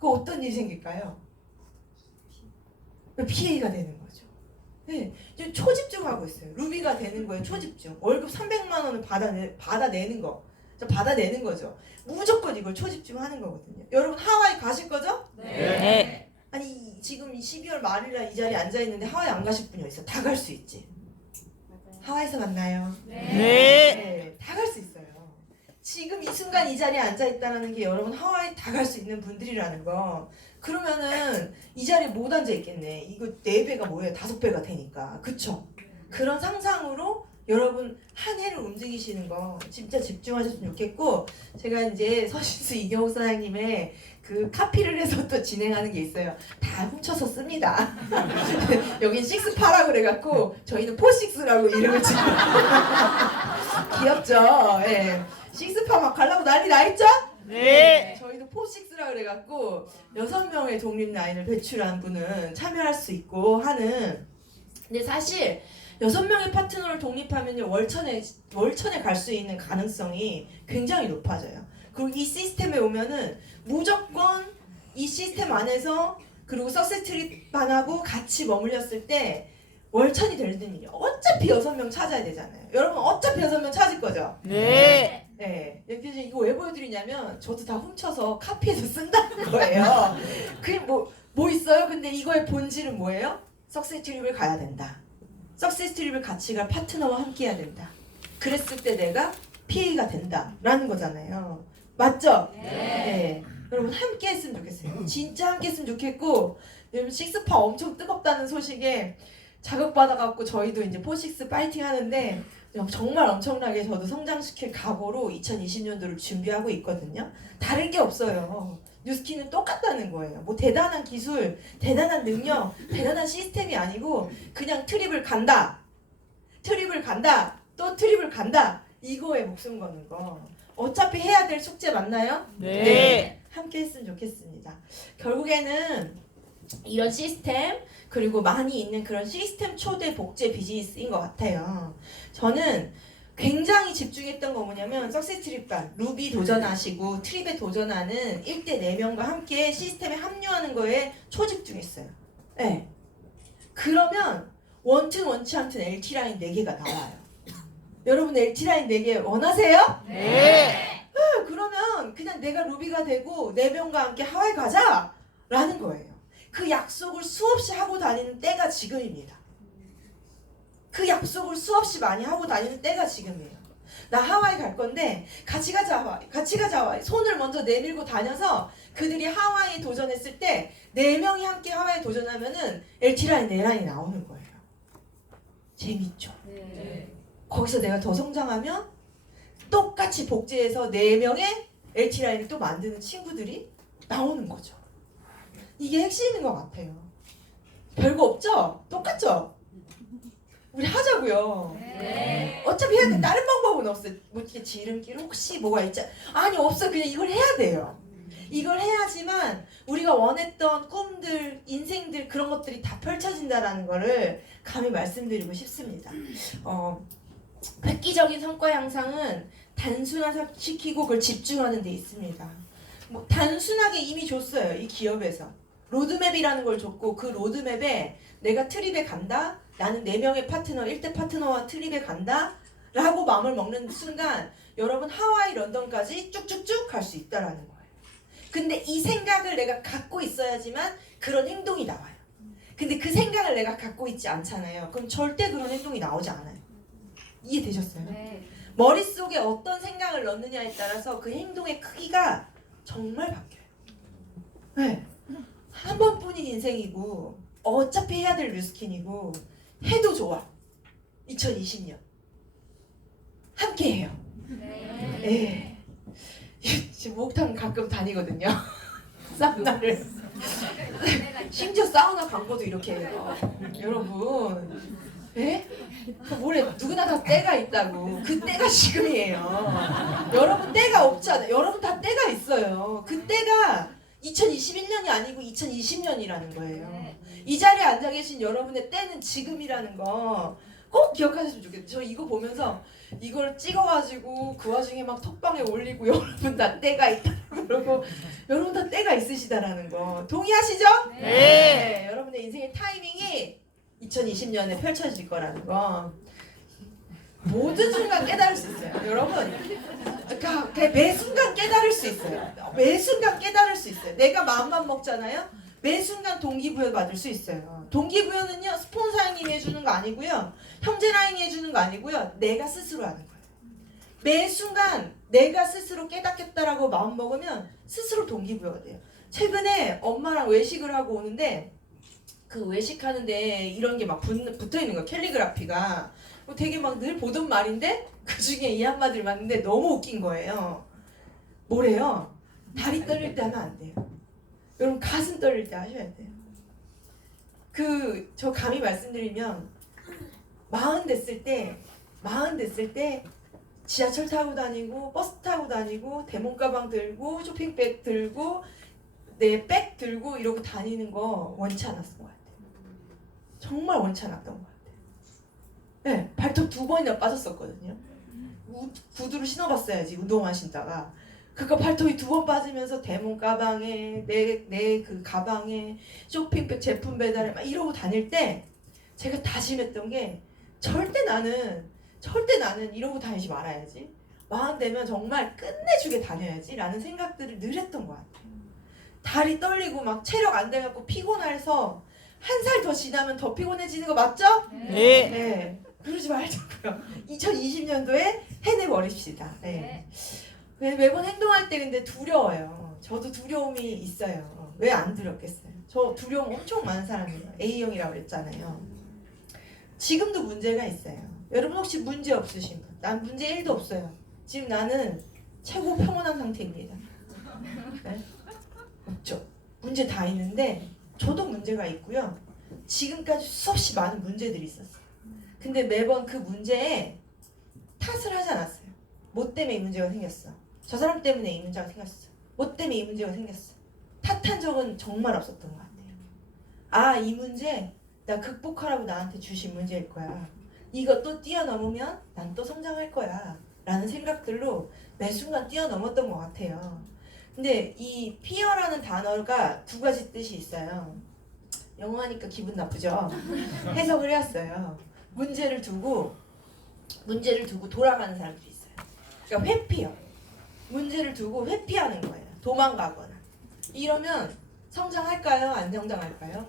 그 어떤 일이 생길까요? PA가 되는 거죠. 네, 지금 초집중하고 있어요. 루비가 되는 거예요. 초집중. 월급 300만 원을 받아내는 거. 받아내는 거죠. 무조건 이걸 초집중하는 거거든요. 여러분 하와이 가실 거죠? 네. 아니 지금 12월 말일날 이 자리에 앉아 있는데 하와이 안 가실 분이 어디 있어? 다 갈 수 있지. 하와이에서 만나요. 네. 다 갈 수 있어요. 지금 이 순간 이 자리에 앉아 있다는 게 여러분 하와이 다 갈 수 있는 분들이라는 거. 그러면은 이 자리에 못 앉아 있겠네. 이거 4배가 뭐예요? 5배가 되니까. 그쵸? 그런 상상으로 여러분 한 해를 움직이시는 거 진짜 집중하셨으면 좋겠고, 제가 이제 서신수 이경욱 사장님의 그 카피를 해서 또 진행하는 게 있어요. 다 훔쳐서 씁니다. 여긴 6파라고 그래갖고 저희는 46라고 이름을 지금 귀엽죠? 예. 6파 막 가려고 난리 나있죠? 네. 저희도 46라 그래갖고 6명의 독립 라인을 배출한 분은 참여할 수 있고 하는. 근데 사실 6명의 파트너를 독립하면요 월천에 갈 수 있는 가능성이 굉장히 높아져요. 그리고 이 시스템에 오면은 무조건 이 시스템 안에서 그리고 석세스 트립반하고 같이 머물렸을 때 월천이 되는 일이요. 어차피 6명 찾아야 되잖아요. 여러분 어차피 6명 찾을 거죠? 네. 네. 그래서 이거 왜 보여드리냐면 저도 다 훔쳐서 카피해서 쓴다는 거예요. 그게 뭐 있어요? 근데 이거의 본질은 뭐예요? 석세스 트립을 가야 된다. 석세스 트립을 같이 갈 파트너와 함께 해야 된다. 그랬을 때 내가 PA가 된다라는 거잖아요. 맞죠? 네. 여러분 함께 했으면 좋겠어요. 진짜 함께 했으면 좋겠고 여러분 식스파 엄청 뜨겁다는 소식에 자극받아갖고 저희도 이제 포식스 파이팅 하는데 정말 엄청나게 저도 성장시킬 각오로 2020년도를 준비하고 있거든요. 다른 게 없어요. 뉴스키는 똑같다는 거예요. 뭐 대단한 기술, 대단한 능력, 대단한 시스템이 아니고 그냥 트립을 간다. 트립을 간다. 또 트립을 간다. 이거에 목숨 거는 거. 어차피 해야 될 숙제 맞나요? 네. 함께 했으면 좋겠습니다. 결국에는 이런 시스템 그리고 많이 있는 그런 시스템 초대 복제 비즈니스인 것 같아요. 저는 굉장히 집중했던 거 뭐냐면 석세스 트립과 루비 도전하시고 트립에 도전하는 1대 4명과 함께 시스템에 합류하는 거에 초집중했어요. 네. 그러면 원튼 원치 않든 LT 라인 4개가 나와요. 여러분 LT 라인 4개 원하세요? 네. 그러면 그냥 내가 루비가 되고 4명과 함께 하와이 가자 라는 거예요. 그 약속을 수없이 하고 다니는 때가 지금입니다. 그 약속을 수없이 많이 하고 다니는 때가 지금이에요. 나 하와이 갈 건데 같이 가자 하와이, 같이 가자 하와이. 손을 먼저 내밀고 다녀서 그들이 하와이에 도전했을 때 4명이 함께 하와이에 도전하면은 LT라인 4라인이 나오는 거예요. 재밌죠? 거기서 내가 더 성장하면 똑같이 복제해서 4명의 LT라인을 또 만드는 친구들이 나오는 거죠. 이게 핵심인 것 같아요. 별거 없죠? 똑같죠? 우리 하자고요. 어차피 해야 돼. 다른 방법은 없어요. 뭐 이렇게 지름길 혹시 뭐가 있지? 아니 없어. 그냥 이걸 해야 돼요. 이걸 해야지만 우리가 원했던 꿈들, 인생들 그런 것들이 다 펼쳐진다라는 거를 감히 말씀드리고 싶습니다. 획기적인 성과 향상은 단순화시키고 그걸 집중하는 데 있습니다. 뭐 단순하게 이미 줬어요. 이 기업에서. 로드맵이라는 걸 줬고 그 로드맵에 내가 트립에 간다. 나는 4명의 파트너, 1대 파트너와 트립에 간다. 라고 마음을 먹는 순간 여러분 하와이, 런던까지 쭉쭉쭉 갈 수 있다라는 거예요. 근데 이 생각을 내가 갖고 있어야지만 그런 행동이 나와요. 근데 그 생각을 내가 갖고 있지 않잖아요. 그럼 절대 그런 행동이 나오지 않아요. 이해되셨어요? 머릿속에 어떤 생각을 넣느냐에 따라서 그 행동의 크기가 정말 바뀌어요. 네. 한 번뿐인 인생이고 어차피 해야 될 뉴스킨이고 해도 좋아. 2020년 함께 해요. 네. 지금 목욕탕 가끔 다니거든요. 사우나를. 심지어 사우나 광고도 이렇게 해요. 여러분, 예? 뭐래 누구나 다 때가 있다고. 그 때가 지금이에요. 여러분 때가 없지 않아요. 여러분 다 때가 있어요. 그 때가 2021년이 아니고 2020년이라는 거예요. 이 자리에 앉아 계신 여러분의 때는 지금이라는 거 꼭 기억하셨으면 좋겠어요. 저 이거 보면서 이걸 찍어가지고 그 와중에 막 톡방에 올리고 여러분 다 때가 있다고 그러고 여러분 다 때가 있으시다라는 거 동의하시죠? 네. 여러분의 인생의 타이밍이 2020년에 펼쳐질 거라는 거 모든 순간 깨달을 수 있어요. 여러분 그러니까 매 순간 깨달을 수 있어요. 매 순간 깨달을 수 있어요. 내가 마음만 먹잖아요. 매 순간 동기부여 받을 수 있어요. 동기부여는요 스폰서님이 해주는 거 아니고요, 형제라인이 해주는 거 아니고요, 내가 스스로 하는 거예요. 매 순간 내가 스스로 깨닫겠다라고 마음 먹으면 스스로 동기부여가 돼요. 최근에 엄마랑 외식을 하고 오는데 그 외식하는데 이런 게 막 붙어 있는 거야. 캘리그라피가 되게 막 늘 보던 말인데 그 중에 이 한마디를 봤는데 너무 웃긴 거예요. 뭐래요? 다리 떨릴 때 하면 안 돼요. 여러분 가슴 떨릴 때 하셔야 돼요. 저 감히 말씀드리면 40 됐을 때 지하철 타고 다니고 버스 타고 다니고 대문 가방 들고 쇼핑백 들고 내 백 들고 이러고 다니는 거 원치 않았던 것 같아요. 정말 원치 않았던 것 같아요. 네, 발톱 2번이나 빠졌었거든요. 구두를 신어봤어야지 운동화 신다가. 그거 발톱이 2번 빠지면서 대문 가방에 내 그 가방에 쇼핑백 제품 배달에 막 이러고 다닐 때 제가 다짐했던 게 절대 나는 이러고 다니지 말아야지. 마흔 되면 정말 끝내주게 다녀야지 라는 생각들을 늘 했던 것 같아요. 다리 떨리고 막 체력 안 돼갖고 피곤해서 한 살 더 지나면 더 피곤해지는 거 맞죠? 네. 네. 그러지 말자고요. 2020년도에 해내버립시다. 네. 매번 행동할 때 근데 두려워요. 저도 두려움이 있어요. 왜 안 두렵겠어요? 저 두려움 엄청 많은 사람이에요. A형이라고 그랬잖아요. 지금도 문제가 있어요. 여러분 혹시 문제 없으신 분? 난 문제 1도 없어요. 지금 나는 최고 평온한 상태입니다. 네? 없죠. 문제 다 있는데 저도 문제가 있고요. 지금까지 수없이 많은 문제들이 있었어요. 근데 매번 그 문제에 탓을 하지 않았어요. 뭐 때문에 이 문제가 생겼어. 저 사람 때문에 이 문제가 생겼어. 뭐 때문에 이 문제가 생겼어. 탓한 적은 정말 없었던 것 같아요. 아, 이 문제 나 극복하라고 나한테 주신 문제일 거야. 이거 또 뛰어넘으면 난 또 성장할 거야. 라는 생각들로 매 순간 뛰어넘었던 것 같아요. 근데 이 피어라는 단어가 두 가지 뜻이 있어요. 영어하니까 기분 나쁘죠? 해석을 해왔어요. 문제를 두고 돌아가는 사람들이 있어요. 그러니까 회피요. 문제를 두고 회피하는 거예요. 도망가거나. 이러면 성장할까요? 안 성장할까요?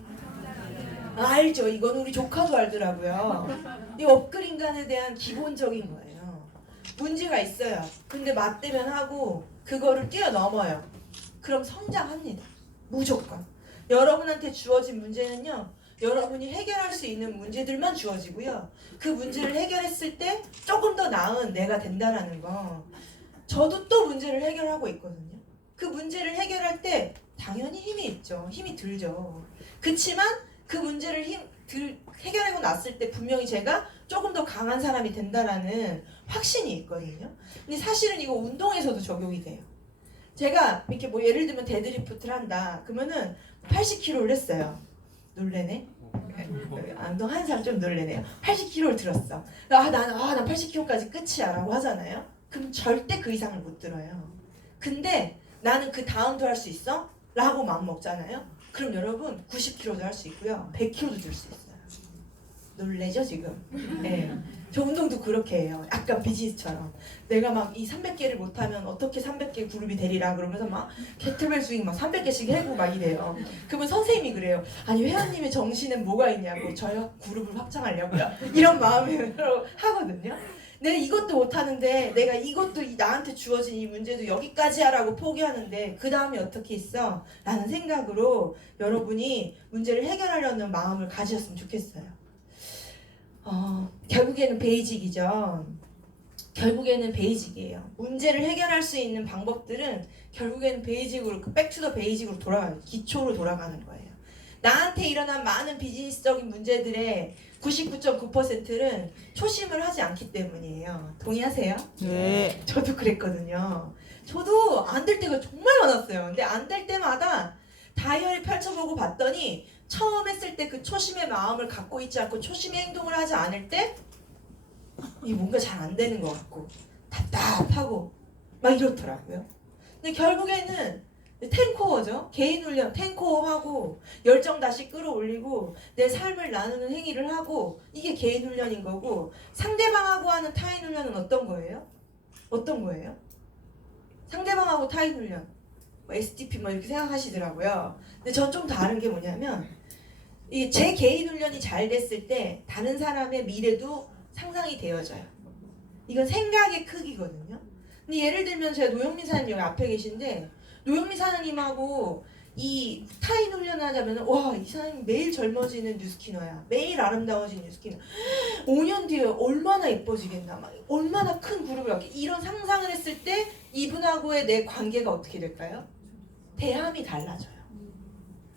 알죠. 이건 우리 조카도 알더라고요. 이 업글 인간에 대한 기본적인 거예요. 문제가 있어요. 근데 맞대면 하고 그거를 뛰어넘어요. 그럼 성장합니다. 무조건. 여러분한테 주어진 문제는요. 여러분이 해결할 수 있는 문제들만 주어지고요. 그 문제를 해결했을 때 조금 더 나은 내가 된다라는 거. 저도 또 문제를 해결하고 있거든요. 그 문제를 해결할 때 당연히 힘이 있죠. 힘이 들죠. 그치만 그 문제를 해결하고 났을 때 분명히 제가 조금 더 강한 사람이 된다라는 확신이 있거든요. 근데 사실은 이거 운동에서도 적용이 돼요. 제가 이렇게 뭐 예를 들면 데드리프트를 한다. 그러면은 80kg를 했어요. 놀래네? 운동하는 사람 좀 놀래네요. 80kg를 들었어. 난 80kg까지 끝이야 라고 하잖아요. 그럼 절대 그 이상을 못 들어요. 근데 나는 그 다음도 할 수 있어? 라고 마음 먹잖아요. 그럼 여러분 90kg도 할 수 있고요. 100kg도 들 수 있어요. 놀래죠 지금? 네. 저 운동도 그렇게 해요. 약간 비즈니스처럼. 내가 막 이 300개를 못하면 어떻게 300개 그룹이 되리라 그러면서 막 캐틀벨 스윙 막 300개씩 해고 막 이래요. 그러면 선생님이 그래요. 아니 회원님의 정신엔 뭐가 있냐고. 저요? 그룹을 확장하려고요. 이런 마음으로 하거든요. 내가 이것도 못하는데 내가 이것도 나한테 주어진 이 문제도 여기까지 하라고 포기하는데 그 다음에 어떻게 있어? 라는 생각으로 여러분이 문제를 해결하려는 마음을 가지셨으면 좋겠어요. 결국에는 베이직이죠. 결국에는 베이직이에요. 문제를 해결할 수 있는 방법들은 결국에는 베이직으로, 백투더 베이직으로 돌아가는, 기초로 돌아가는 거예요. 나한테 일어난 많은 비즈니스적인 문제들의 99.9%는 초심을 하지 않기 때문이에요. 동의하세요? 네. 저도 그랬거든요. 저도 안 될 때가 정말 많았어요. 근데 안 될 때마다 다이어리 펼쳐보고 봤더니 처음 했을 때 그 초심의 마음을 갖고 있지 않고 초심의 행동을 하지 않을 때 이 뭔가 잘 안 되는 것 같고 답답하고 막 이렇더라고요. 근데 결국에는 10코어죠. 개인 훈련 10코어 하고 열정 다시 끌어올리고 내 삶을 나누는 행위를 하고 이게 개인 훈련인 거고 상대방하고 하는 타인 훈련은 어떤 거예요? 어떤 거예요? 상대방하고 타인 훈련 뭐 SDP 뭐 이렇게 생각하시더라고요. 근데 전 좀 다른 게 뭐냐면 이게 제 개인 훈련이 잘 됐을 때 다른 사람의 미래도 상상이 되어져요. 이건 생각의 크기거든요. 근데 예를 들면 제가 노영민 사장님 여기 앞에 계신데 노영민 사장님하고 이 타인 훈련을 하자면 와, 이 사장님 매일 젊어지는 뉴스키너야. 매일 아름다워지는 뉴스키너. 5년 뒤에 얼마나 예뻐지겠나. 막 얼마나 큰 그룹을 갖게. 이런 상상을 했을 때 이분하고의 내 관계가 어떻게 될까요? 대함이 달라져요.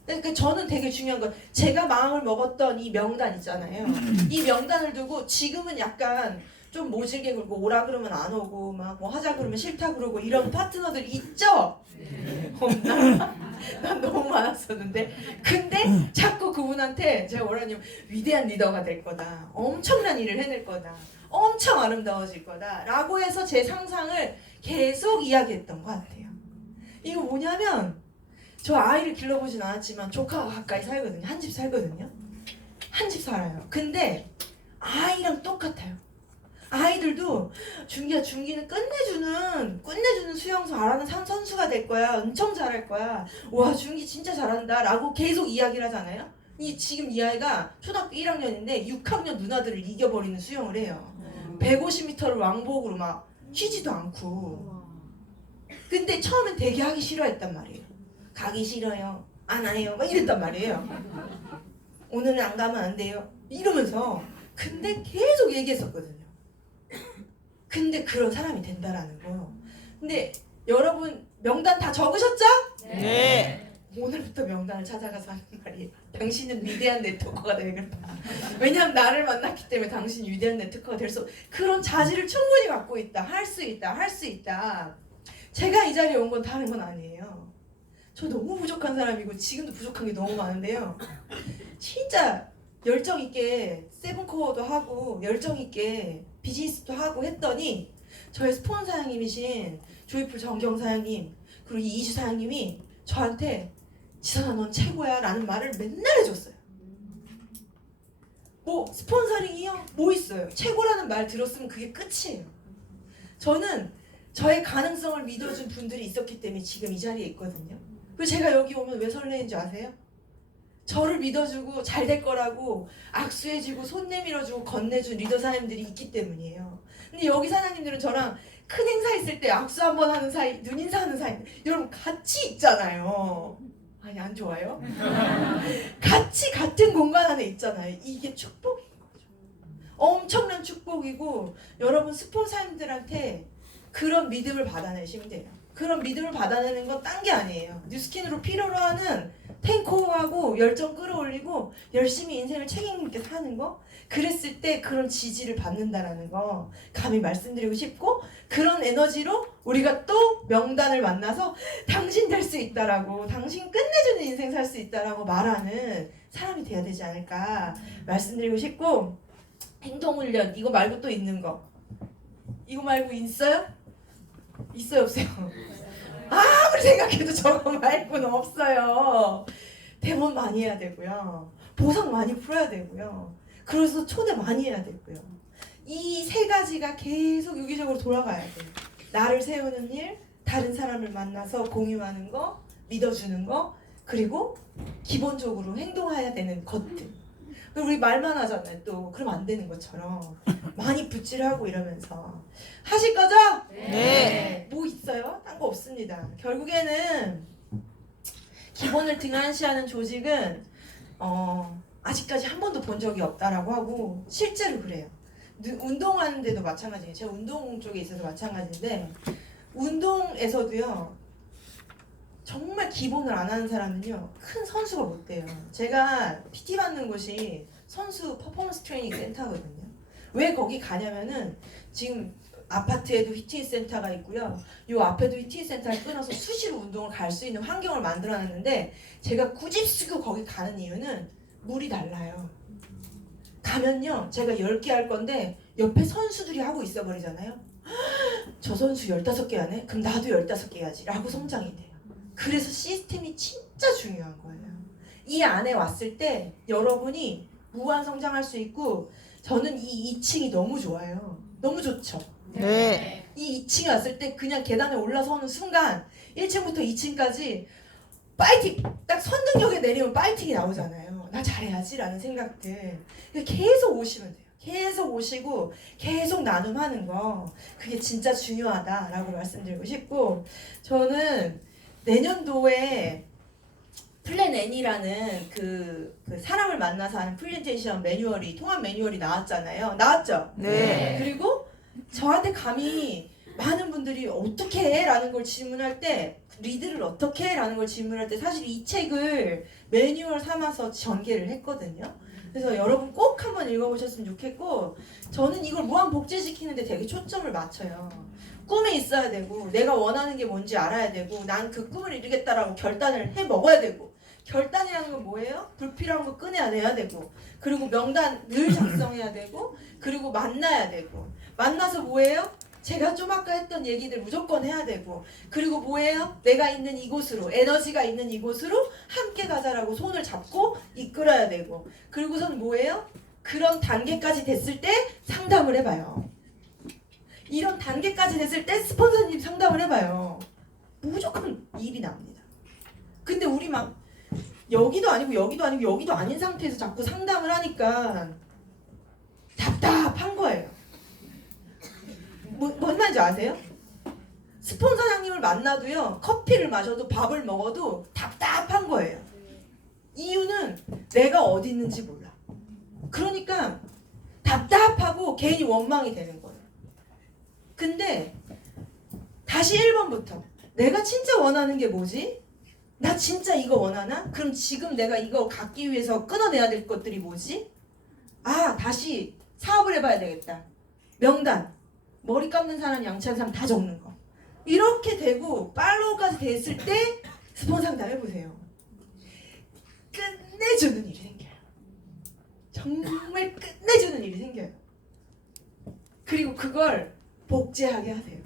그러니까 저는 되게 중요한 건 제가 마음을 먹었던 이 명단 있잖아요. 이 명단을 두고 지금은 약간 좀 모질게 굴고 오라 그러면 안 오고 막 뭐 하자 그러면 싫다 그러고 이런 파트너들 있죠? 없나? 난 너무 많았었는데 근데 자꾸 그분한테 제가 뭐라냐면 위대한 리더가 될 거다. 엄청난 일을 해낼 거다. 엄청 아름다워질 거다. 라고 해서 제 상상을 계속 이야기했던 것 같아요. 이거 뭐냐면 저 아이를 길러보진 않았지만 조카가 가까이 살거든요. 한 집 살거든요. 한 집 살아요. 근데 아이랑 똑같아요. 아이들도 준기야, 준기는 끝내주는 수영 잘하는 선수가 될 거야. 엄청 잘할 거야. 와, 준기 진짜 잘한다 라고 계속 이야기를 하잖아요. 지금 이 아이가 초등학교 1학년인데 6학년 누나들을 이겨버리는 수영을 해요. 150m를 왕복으로 막 쉬지도 않고. 근데 처음엔 되게 하기 싫어했단 말이에요. 가기 싫어요. 안 와요. 막 이랬단 말이에요. 오늘은 안 가면 안 돼요. 이러면서. 근데 계속 얘기했었거든요. 근데 그런 사람이 된다라는 거. 근데 여러분 명단 다 적으셨죠? 네. 오늘부터 명단을 찾아가서 하는 말이에요. 당신은 위대한 네트워커가 되겠다. 왜냐하면 나를 만났기 때문에 당신 위대한 네트워커가 될 수, 그런 자질을 충분히 갖고 있다. 할 수 있다. 제가 이 자리에 온 건 다른 건 아니에요. 저 너무 부족한 사람이고 지금도 부족한 게 너무 많은데요. 진짜 열정 있게 세븐코어도 하고 열정 있게 비즈니스도 하고 했더니 저의 스폰 사장님이신 조이풀 정경 사장님 그리고 이주 사장님이 저한테 지선아 넌 최고야 라는 말을 맨날 해줬어요. 뭐 스폰서링이요? 뭐 있어요? 최고라는 말 들었으면 그게 끝이에요. 저는 저의 가능성을 믿어준 분들이 있었기 때문에 지금 이 자리에 있거든요. 그리고 제가 여기 오면 왜 설레는지 아세요? 저를 믿어주고 잘 될 거라고 악수해주고 손 내밀어주고 건네준 리더 사장님들이 있기 때문이에요. 근데 여기 사장님들은 저랑 큰 행사 있을 때 악수 한번 하는 사이, 눈인사하는 사이, 여러분 같이 있잖아요. 아니 안 좋아요? 같이 같은 공간 안에 있잖아요. 이게 축복인 거죠. 엄청난 축복이고 여러분 스폰서님들한테 그런 믿음을 받아내시면 돼요. 그런 믿음을 받아내는 건 딴 게 아니에요. 뉴스킨으로 필요로 하는 탱커하고 열정 끌어올리고 열심히 인생을 책임 있게 사는 거, 그랬을 때 그런 지지를 받는다라는 거 감히 말씀드리고 싶고, 그런 에너지로 우리가 또 명단을 만나서 당신 될 수 있다라고, 당신 끝내주는 인생 살 수 있다라고 말하는 사람이 돼야 되지 않을까 말씀드리고 싶고, 행동훈련 이거 말고 또 있는 거, 이거 말고 있어요? 있어요 없어요? 아무리 생각해도 저거 말고는 없어요. 대본 많이 해야 되고요. 보상 많이 풀어야 되고요. 그래서 초대 많이 해야 되고요. 이 세 가지가 계속 유기적으로 돌아가야 돼요. 나를 세우는 일, 다른 사람을 만나서 공유하는 거, 믿어주는 거, 그리고 기본적으로 행동해야 되는 것들. 우리 말만 하잖아요. 또 그럼 안 되는 것처럼 많이 붓질하고 이러면서 하실 거죠? 네. 뭐 있어요? 딴 거 없습니다. 결국에는 기본을 등한시하는 조직은 아직까지 한 번도 본 적이 없다라고 하고, 실제로 그래요. 운동하는데도 마찬가지예요. 제가 운동 쪽에 있어서 마찬가지인데, 운동에서도요 정말 기본을 안 하는 사람은요 큰 선수가 못 돼요. 제가 PT 받는 곳이 선수 퍼포먼스 트레이닝 센터거든요. 왜 거기 가냐면은 지금 아파트에도 피트니스 센터가 있고요. 요 앞에도 피트니스 센터를 끊어서 수시로 운동을 갈 수 있는 환경을 만들어놨는데, 제가 꾸집쓰고 거기 가는 이유는 물이 달라요. 가면요 제가 10개 할 건데 옆에 선수들이 하고 있어버리잖아요. 저 선수 15개 하네? 그럼 나도 15개 해야지 라고 성장이 돼요. 그래서 시스템이 진짜 중요한 거예요. 이 안에 왔을 때 여러분이 무한 성장할 수 있고, 저는 이 2층이 너무 좋아요. 너무 좋죠? 네. 이 2층에 왔을 때 그냥 계단에 올라서는 순간 1층부터 2층까지 파이팅! 딱 선능력에 내리면 파이팅이 나오잖아요. 나 잘해야지 라는 생각들. 계속 오시면 돼요. 계속 오시고 계속 나눔하는 거, 그게 진짜 중요하다라고 말씀드리고 싶고, 저는 내년도에 플랜 N이라는 그 사람을 만나서 하는 프레젠테이션 매뉴얼이, 통합 매뉴얼이 나왔잖아요. 나왔죠? 네. 그리고 저한테 감히 많은 분들이 어떻게 해? 라는 걸 질문할 때, 리드를 어떻게 해? 라는 걸 질문할 때 사실 이 책을 매뉴얼 삼아서 전개를 했거든요. 그래서 여러분 꼭 한번 읽어보셨으면 좋겠고, 저는 이걸 무한 복제시키는데 되게 초점을 맞춰요. 꿈이 있어야 되고, 내가 원하는 게 뭔지 알아야 되고, 난 그 꿈을 이루겠다라고 결단을 해 먹어야 되고, 결단이라는 건 뭐예요? 불필요한 거 꺼내야 되고, 그리고 명단 늘 작성해야 되고, 그리고 만나야 되고, 만나서 뭐예요? 제가 좀 아까 했던 얘기들 무조건 해야 되고, 그리고 뭐예요? 내가 있는 이곳으로, 에너지가 있는 이곳으로 함께 가자라고 손을 잡고 이끌어야 되고, 그리고선 뭐예요? 그런 단계까지 됐을 때 상담을 해봐요. 이런 단계까지 됐을 때 스폰서님 상담을 해봐요. 무조건 일이 납니다. 근데 우리 막 여기도 아니고 여기도 아니고 여기도 아닌 상태에서 자꾸 상담을 하니까 답답한 거예요. 뭔 말인지 아세요? 스폰서장님을 만나도요, 커피를 마셔도 밥을 먹어도 답답한 거예요. 이유는 내가 어디 있는지 몰라. 그러니까 답답하고 괜히 원망이 되는 거예요. 근데 다시 1번부터 내가 진짜 원하는 게 뭐지? 나 진짜 이거 원하나? 그럼 지금 내가 이거 갖기 위해서 끊어내야 될 것들이 뭐지? 아, 다시 사업을 해봐야 되겠다. 명단, 머리 감는 사람, 양치하는 사람 다 적는 거. 이렇게 되고 팔로우까지 됐을 때 스폰 상담 해보세요. 끝내주는 일이 생겨요. 정말 끝내주는 일이 생겨요. 그리고 그걸 복제하게 하세요.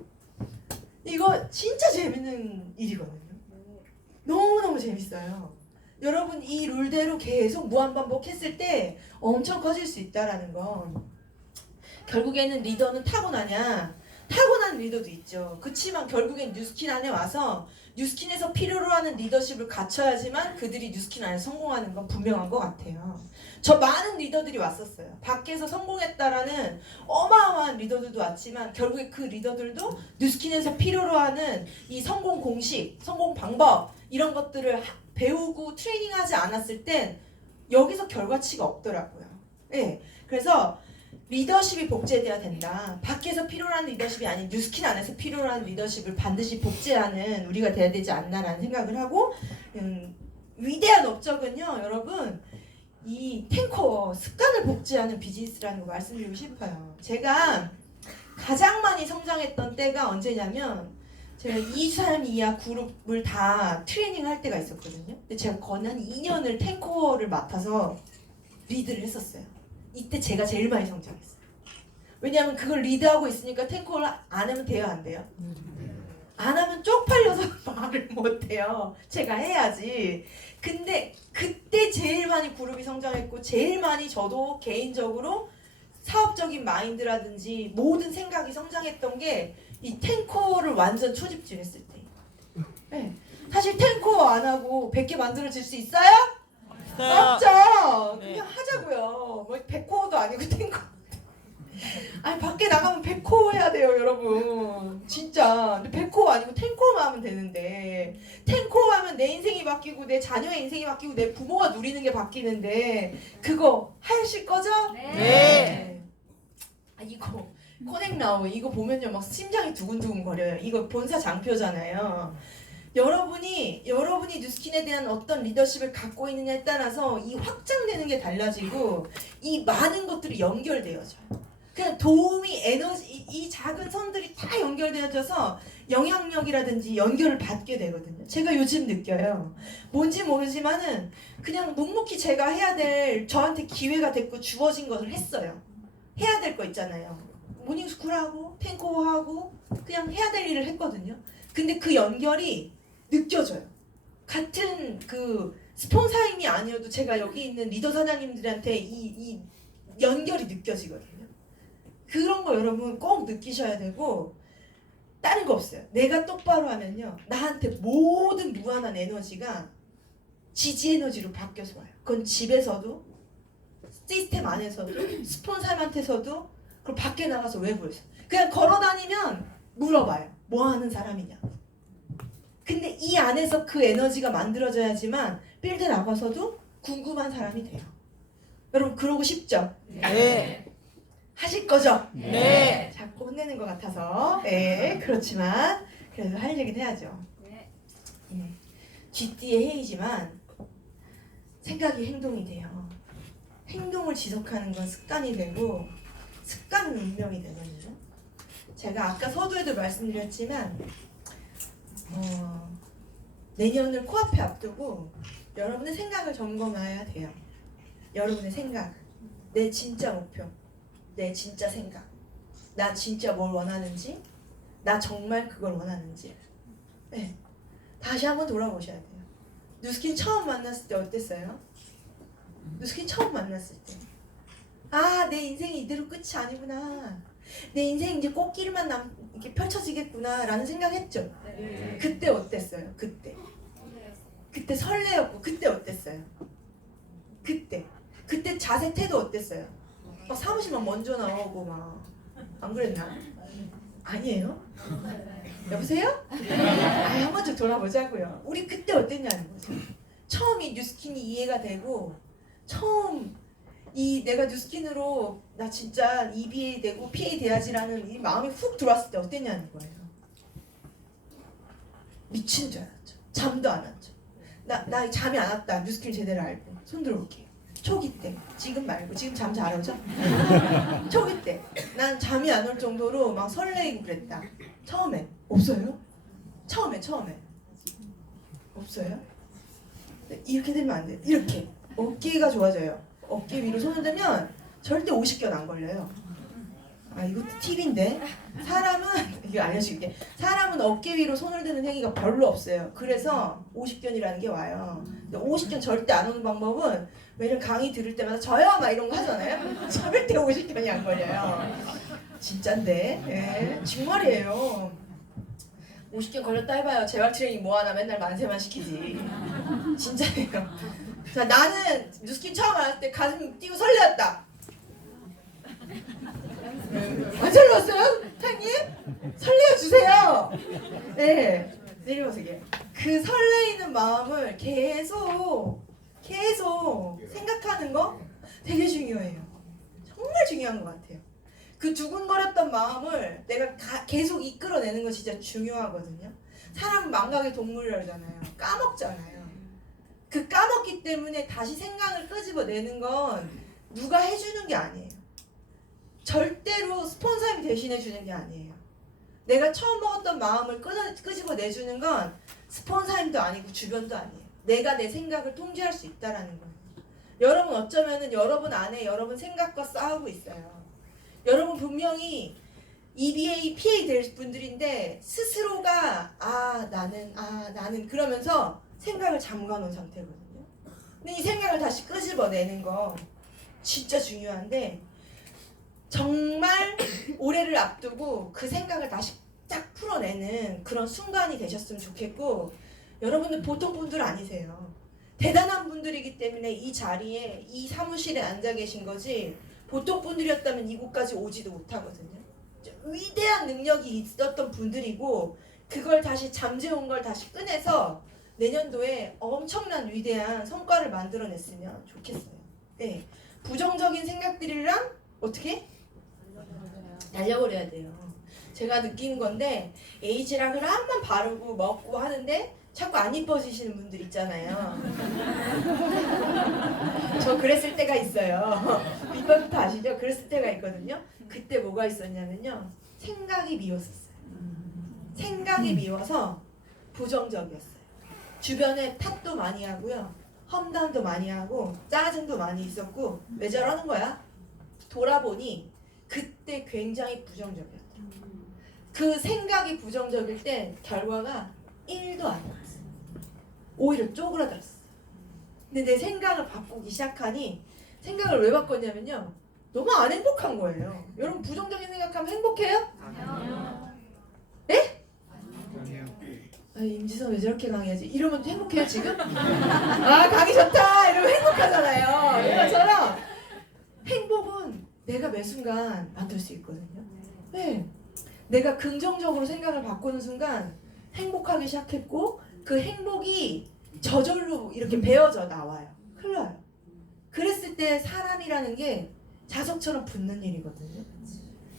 이거 진짜 재밌는 일이거든요. 너무너무 재밌어요. 여러분 이 룰대로 계속 무한반복했을 때 엄청 커질 수 있다라는 거. 결국에는 리더는 타고나냐? 타고난 리더도 있죠. 그치만 결국엔 뉴스킨 안에 와서 뉴스킨에서 필요로 하는 리더십을 갖춰야지만 그들이 뉴스킨 안에 성공하는 건 분명한 것 같아요. 저 많은 리더들이 왔었어요. 밖에서 성공했다라는 어마어마한 리더들도 왔지만 결국에 그 리더들도 뉴스킨에서 필요로 하는 이 성공 공식, 성공 방법 이런 것들을 배우고 트레이닝하지 않았을 땐 여기서 결과치가 없더라고요. 네. 그래서 리더십이 복제돼야 된다. 밖에서 필요로 하는 리더십이 아닌 뉴스킨 안에서 필요로 하는 리더십을 반드시 복제하는 우리가 돼야 되지 않나라는 생각을 하고 위대한 업적은요. 여러분 이 탱커 습관을 복제하는 비즈니스라는 거 말씀드리고 싶어요. 제가 가장 많이 성장했던 때가 언제냐면 제가 2살 이하 그룹을 다 트레이닝할 때가 있었거든요. 근데 제가 거의 한 2년을 탱커를 맡아서 리드를 했었어요. 이때 제가 제일 많이 성장했어요. 왜냐하면 그걸 리드하고 있으니까 탱커를 안 하면 돼요, 안 돼요? 안 하면 쪽팔려서 말을 못 해요. 제가 해야지. 근데 그때 제일 많이 그룹이 성장했고 제일 많이 저도 개인적으로 사업적인 마인드라든지 모든 생각이 성장했던 게 이 탱커를 완전 초집중했을 때. 네. 사실 탱커 안 하고 100개 만들어질 수 있어요? 없죠. 그냥 하자고요. 뭐 100코어도 아니고 탱커. 아니 밖에 나가면 100코어 해야 돼요, 여러분. 진짜. 100코어 아니고 탱코어만 하면 되는데 탱코어 하면 내 인생이 바뀌고 내 자녀의 인생이 바뀌고 내 부모가 누리는 게 바뀌는데 그거 하실 거죠? 네. 아 이거 코넥나우 이거 보면요 막 심장이 두근두근 거려요. 이거 본사 장표잖아요. 여러분이 뉴스킨에 대한 어떤 리더십을 갖고 있느냐에 따라서 이 확장되는 게 달라지고 이 많은 것들이 연결되어져요. 그냥 도움이 에너지 이 작은 선들이 다 연결되어져서 영향력이라든지 연결을 받게 되거든요. 제가 요즘 느껴요. 뭔지 모르지만은 그냥 묵묵히 제가 해야 될 저한테 기회가 됐고 주어진 것을 했어요. 해야 될 거 있잖아요. 모닝스쿨하고 탱커하고 그냥 해야 될 일을 했거든요. 근데 그 연결이 느껴져요. 같은 그 스폰서임이 아니어도 제가 여기 있는 리더 사장님들한테 이 연결이 느껴지거든요. 그런 거 여러분 꼭 느끼셔야 되고 다른 거 없어요. 내가 똑바로 하면요. 나한테 모든 무한한 에너지가 지지 에너지로 바뀌어서 와요. 그건 집에서도 시스템 안에서도 스폰서한테서도 그리고 밖에 나가서 외부에서 그냥 걸어다니면 물어봐요. 뭐 하는 사람이냐. 근데 이 안에서 그 에너지가 만들어져야지만 필드 나가서도 궁금한 사람이 돼요. 여러분 그러고 싶죠? 네. 하실 거죠? 네. 자꾸 혼내는 것 같아서 네 그렇지만 그래도 할 얘기는 해야죠. 예. GT의 회의지만 생각이 행동이 돼요. 행동을 지속하는 건 습관이 되고 습관은 운명이 되거든요. 제가 아까 서두에도 말씀드렸지만 내년을 코앞에 앞두고 여러분의 생각을 점검해야 돼요. 여러분의 생각, 내 진짜 목표, 내 진짜 생각, 나 진짜 뭘 원하는지, 나 정말 그걸 원하는지. 네. 다시 한번 돌아보셔야 돼요. 뉴스킨 처음 만났을 때 어땠어요? 뉴스킨 처음 만났을 때 아, 내 인생이 이대로 끝이 아니구나. 내 인생 이제 꽃길만 이렇게 펼쳐지겠구나라는 생각했죠. 그때 어땠어요? 그때 설레었고 그때 어땠어요? 그때 자세 태도 어땠어요? 막 사무실 막 먼저 나오고 막 안 그랬나? 아니에요? 여보세요? 한 번 좀 돌아보자고요. 우리 그때 어땠냐는 거죠. 처음 이 뉴스킨이 이해가 되고 처음 이 내가 뉴스킨으로 나 진짜 EBA 되고 PA 돼야지라는 이 마음이 훅 들어왔을 때 어땠냐는 거예요. 미친 줄 알았죠. 잠도 안 왔죠. 나 잠이 안 왔다. 뉴스킨 제대로 알고 손 들어볼게요. 초기 때, 지금 말고 지금 잠 잘 오죠? 초기 때 난 잠이 안 올 정도로 막 설레이고 그랬다. 처음에 없어요? 처음에 없어요? 네, 이렇게 되면 안 돼. 이렇게 어깨가 좋아져요. 어깨 위로 손을 대면 절대 오십견 안 걸려요. 아 이것도 팁인데 사람은 이거 알려줄게. 사람은 어깨 위로 손을 드는 행위가 별로 없어요. 그래서 오십견이라는 게 와요. 근데 오십견 절대 안 오는 방법은 왜냐면 강의 들을 때마다 저요 막 이런 거 하잖아요. 절대 오십견이 안 걸려요. 진짠데, 예, 정말이에요. 50견 걸렸다 해봐요. 재활 트레이닝 뭐 하나 맨날 만세만 시키지. 진짜예요. 자, 나는 뉴스킨 처음 알았을 때 가슴 뛰고 설레었다. 안 설레었어요? 타님? 설레어주세요. 네, 내려보세요. 그 설레이는 마음을 계속 생각하는 거 되게 중요해요. 정말 중요한 것 같아요. 그 두근거렸던 마음을 내가 계속 이끌어내는 거 진짜 중요하거든요. 사람은 망각의 동물이라잖아요. 까먹잖아요. 그 까먹기 때문에 다시 생각을 끄집어내는 건 누가 해주는 게 아니에요. 절대로 스폰서님이 대신해주는 게 아니에요. 내가 처음 먹었던 마음을 끄집어내주는 건 스폰서님도 아니고 주변도 아니에요. 내가 내 생각을 통제할 수 있다라는 거예요. 여러분 어쩌면은 여러분 안에 여러분 생각과 싸우고 있어요. 여러분 분명히 EBA, PA 될 분들인데 스스로가 나는 그러면서 생각을 잠가놓은 상태거든요. 근데 이 생각을 다시 끄집어내는 거 진짜 중요한데 정말 올해를 앞두고 그 생각을 다시 딱 풀어내는 그런 순간이 되셨으면 좋겠고 여러분들 보통 분들 아니세요. 대단한 분들이기 때문에 이 자리에 이 사무실에 앉아 계신 거지 보통 분들이었다면 이곳까지 오지도 못하거든요. 위대한 능력이 있었던 분들이고 그걸 다시 잠재운 걸 다시 꺼내서 내년도에 엄청난 위대한 성과를 만들어냈으면 좋겠어요. 네, 부정적인 생각들이랑 어떻게? 날려버려야 돼요. 제가 느끼는 건데 에이지락을 한 번 바르고 먹고 하는데 자꾸 안 이뻐지시는 분들 있잖아요. 저 그랬을 때가 있어요. 밑밥부터 아시죠? 그랬을 때가 있거든요. 그때 뭐가 있었냐면요. 생각이 미웠었어요. 생각이 미워서 부정적이었어요. 주변에 탓도 많이 하고요. 험담도 많이 하고 짜증도 많이 있었고 왜 저러는 거야? 돌아보니 그때 굉장히 부정적이었어요. 그 생각이 부정적일 때 결과가 1도 안 나왔어요. 오히려 쪼그라들었어요. 근데 내 생각을 바꾸기 시작하니 생각을 왜 바꿨냐면요. 너무 안 행복한 거예요. 여러분 부정적인 생각하면 행복해요? 예? 아, 임지선 왜 저렇게 강의하지? 이러면 행복해요 지금? 아 강의 좋다! 이러면 행복하잖아요. 이것처럼 행복은 내가 매 순간 만들 수 있거든요. 네. 내가 긍정적으로 생각을 바꾸는 순간 행복하기 시작했고 그 행복이 저절로 이렇게 배어져 나와요. 흘러요. 그랬을 때 사람이라는 게 자석처럼 붙는 일이거든요.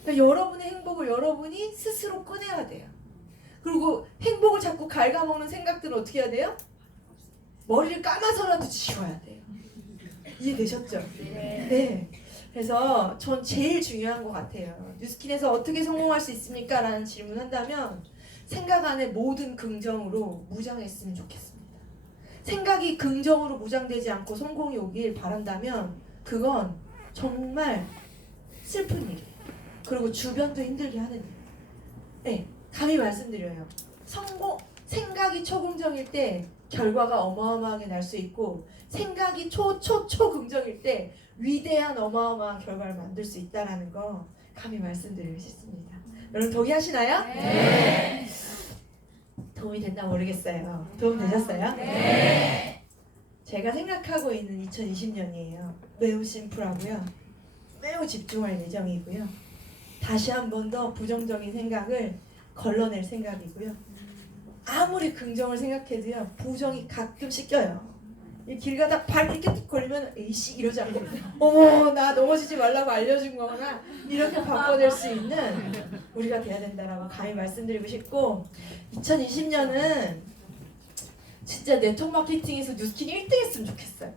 그러니까 여러분의 행복을 여러분이 스스로 꺼내야 돼요. 그리고 행복을 자꾸 갉아먹는 생각들은 어떻게 해야 돼요? 머리를 감아서라도 지워야 돼요. 이해되셨죠? 네. 그래서 전 제일 중요한 것 같아요. 뉴스킨에서 어떻게 성공할 수 있습니까? 라는 질문 한다면 생각 안에 모든 긍정으로 무장했으면 좋겠습니다. 생각이 긍정으로 무장되지 않고 성공이 오길 바란다면 그건 정말 슬픈 일이에요. 그리고 주변도 힘들게 하는 일. 네, 감히 말씀드려요. 생각이 초긍정일 때 결과가 어마어마하게 날 수 있고 생각이 초긍정일 때 위대한 어마어마한 결과를 만들 수 있다는 거 감히 말씀드리고 싶습니다. 여러분 동의하시나요? 네. 도움이 됐나 모르겠어요. 도움 되셨어요? 네. 제가 생각하고 있는 2020년이에요. 매우 심플하고요. 매우 집중할 예정이고요. 다시 한 번 더 부정적인 생각을 걸러낼 생각이고요. 아무리 긍정을 생각해도요, 부정이 가끔씩 껴요. 이 길 가다 발 이렇게 툭 걸리면 에이씨 이러지 않고 어머 나 넘어지지 말라고 알려준 거구나 이렇게 바꿔낼 수 있는 우리가 돼야 된다라고 감히 말씀드리고 싶고 2020년은 진짜 네트워크 마케팅에서 뉴스킨이 1등 했으면 좋겠어요.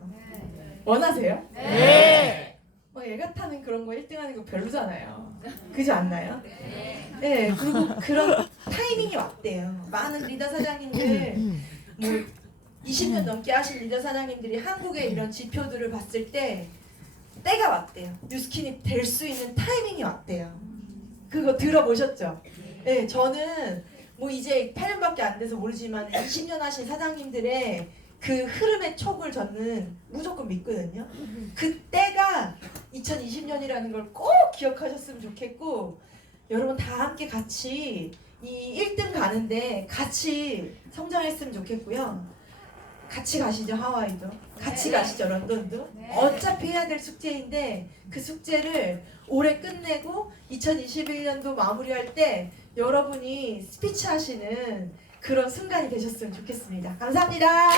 원하세요? 네. 얘 같아는 그런 거 1등 하는 거 별로잖아요. 그지 않나요? 네, 그리고 그런 타이밍이 왔대요. 많은 리더 사장님들 뭐 20년 넘게 하신 리더 사장님들이 한국의 이런 지표들을 봤을 때 때가 왔대요. 뉴스킨이 될 수 있는 타이밍이 왔대요. 그거 들어보셨죠? 네, 저는 뭐 이제 8년밖에 안 돼서 모르지만 20년 하신 사장님들의 그 흐름의 촉을 저는 무조건 믿거든요. 그 때가 2020년이라는 걸 꼭 기억하셨으면 좋겠고 여러분 다 함께 같이 이 1등 가는데 같이 성장했으면 좋겠고요. 같이 가시죠. 하와이도 같이 가시죠. 런던도 어차피 해야 될 숙제인데 그 숙제를 올해 끝내고 2021년도 마무리할 때 여러분이 스피치 하시는 그런 순간이 되셨으면 좋겠습니다. 감사합니다.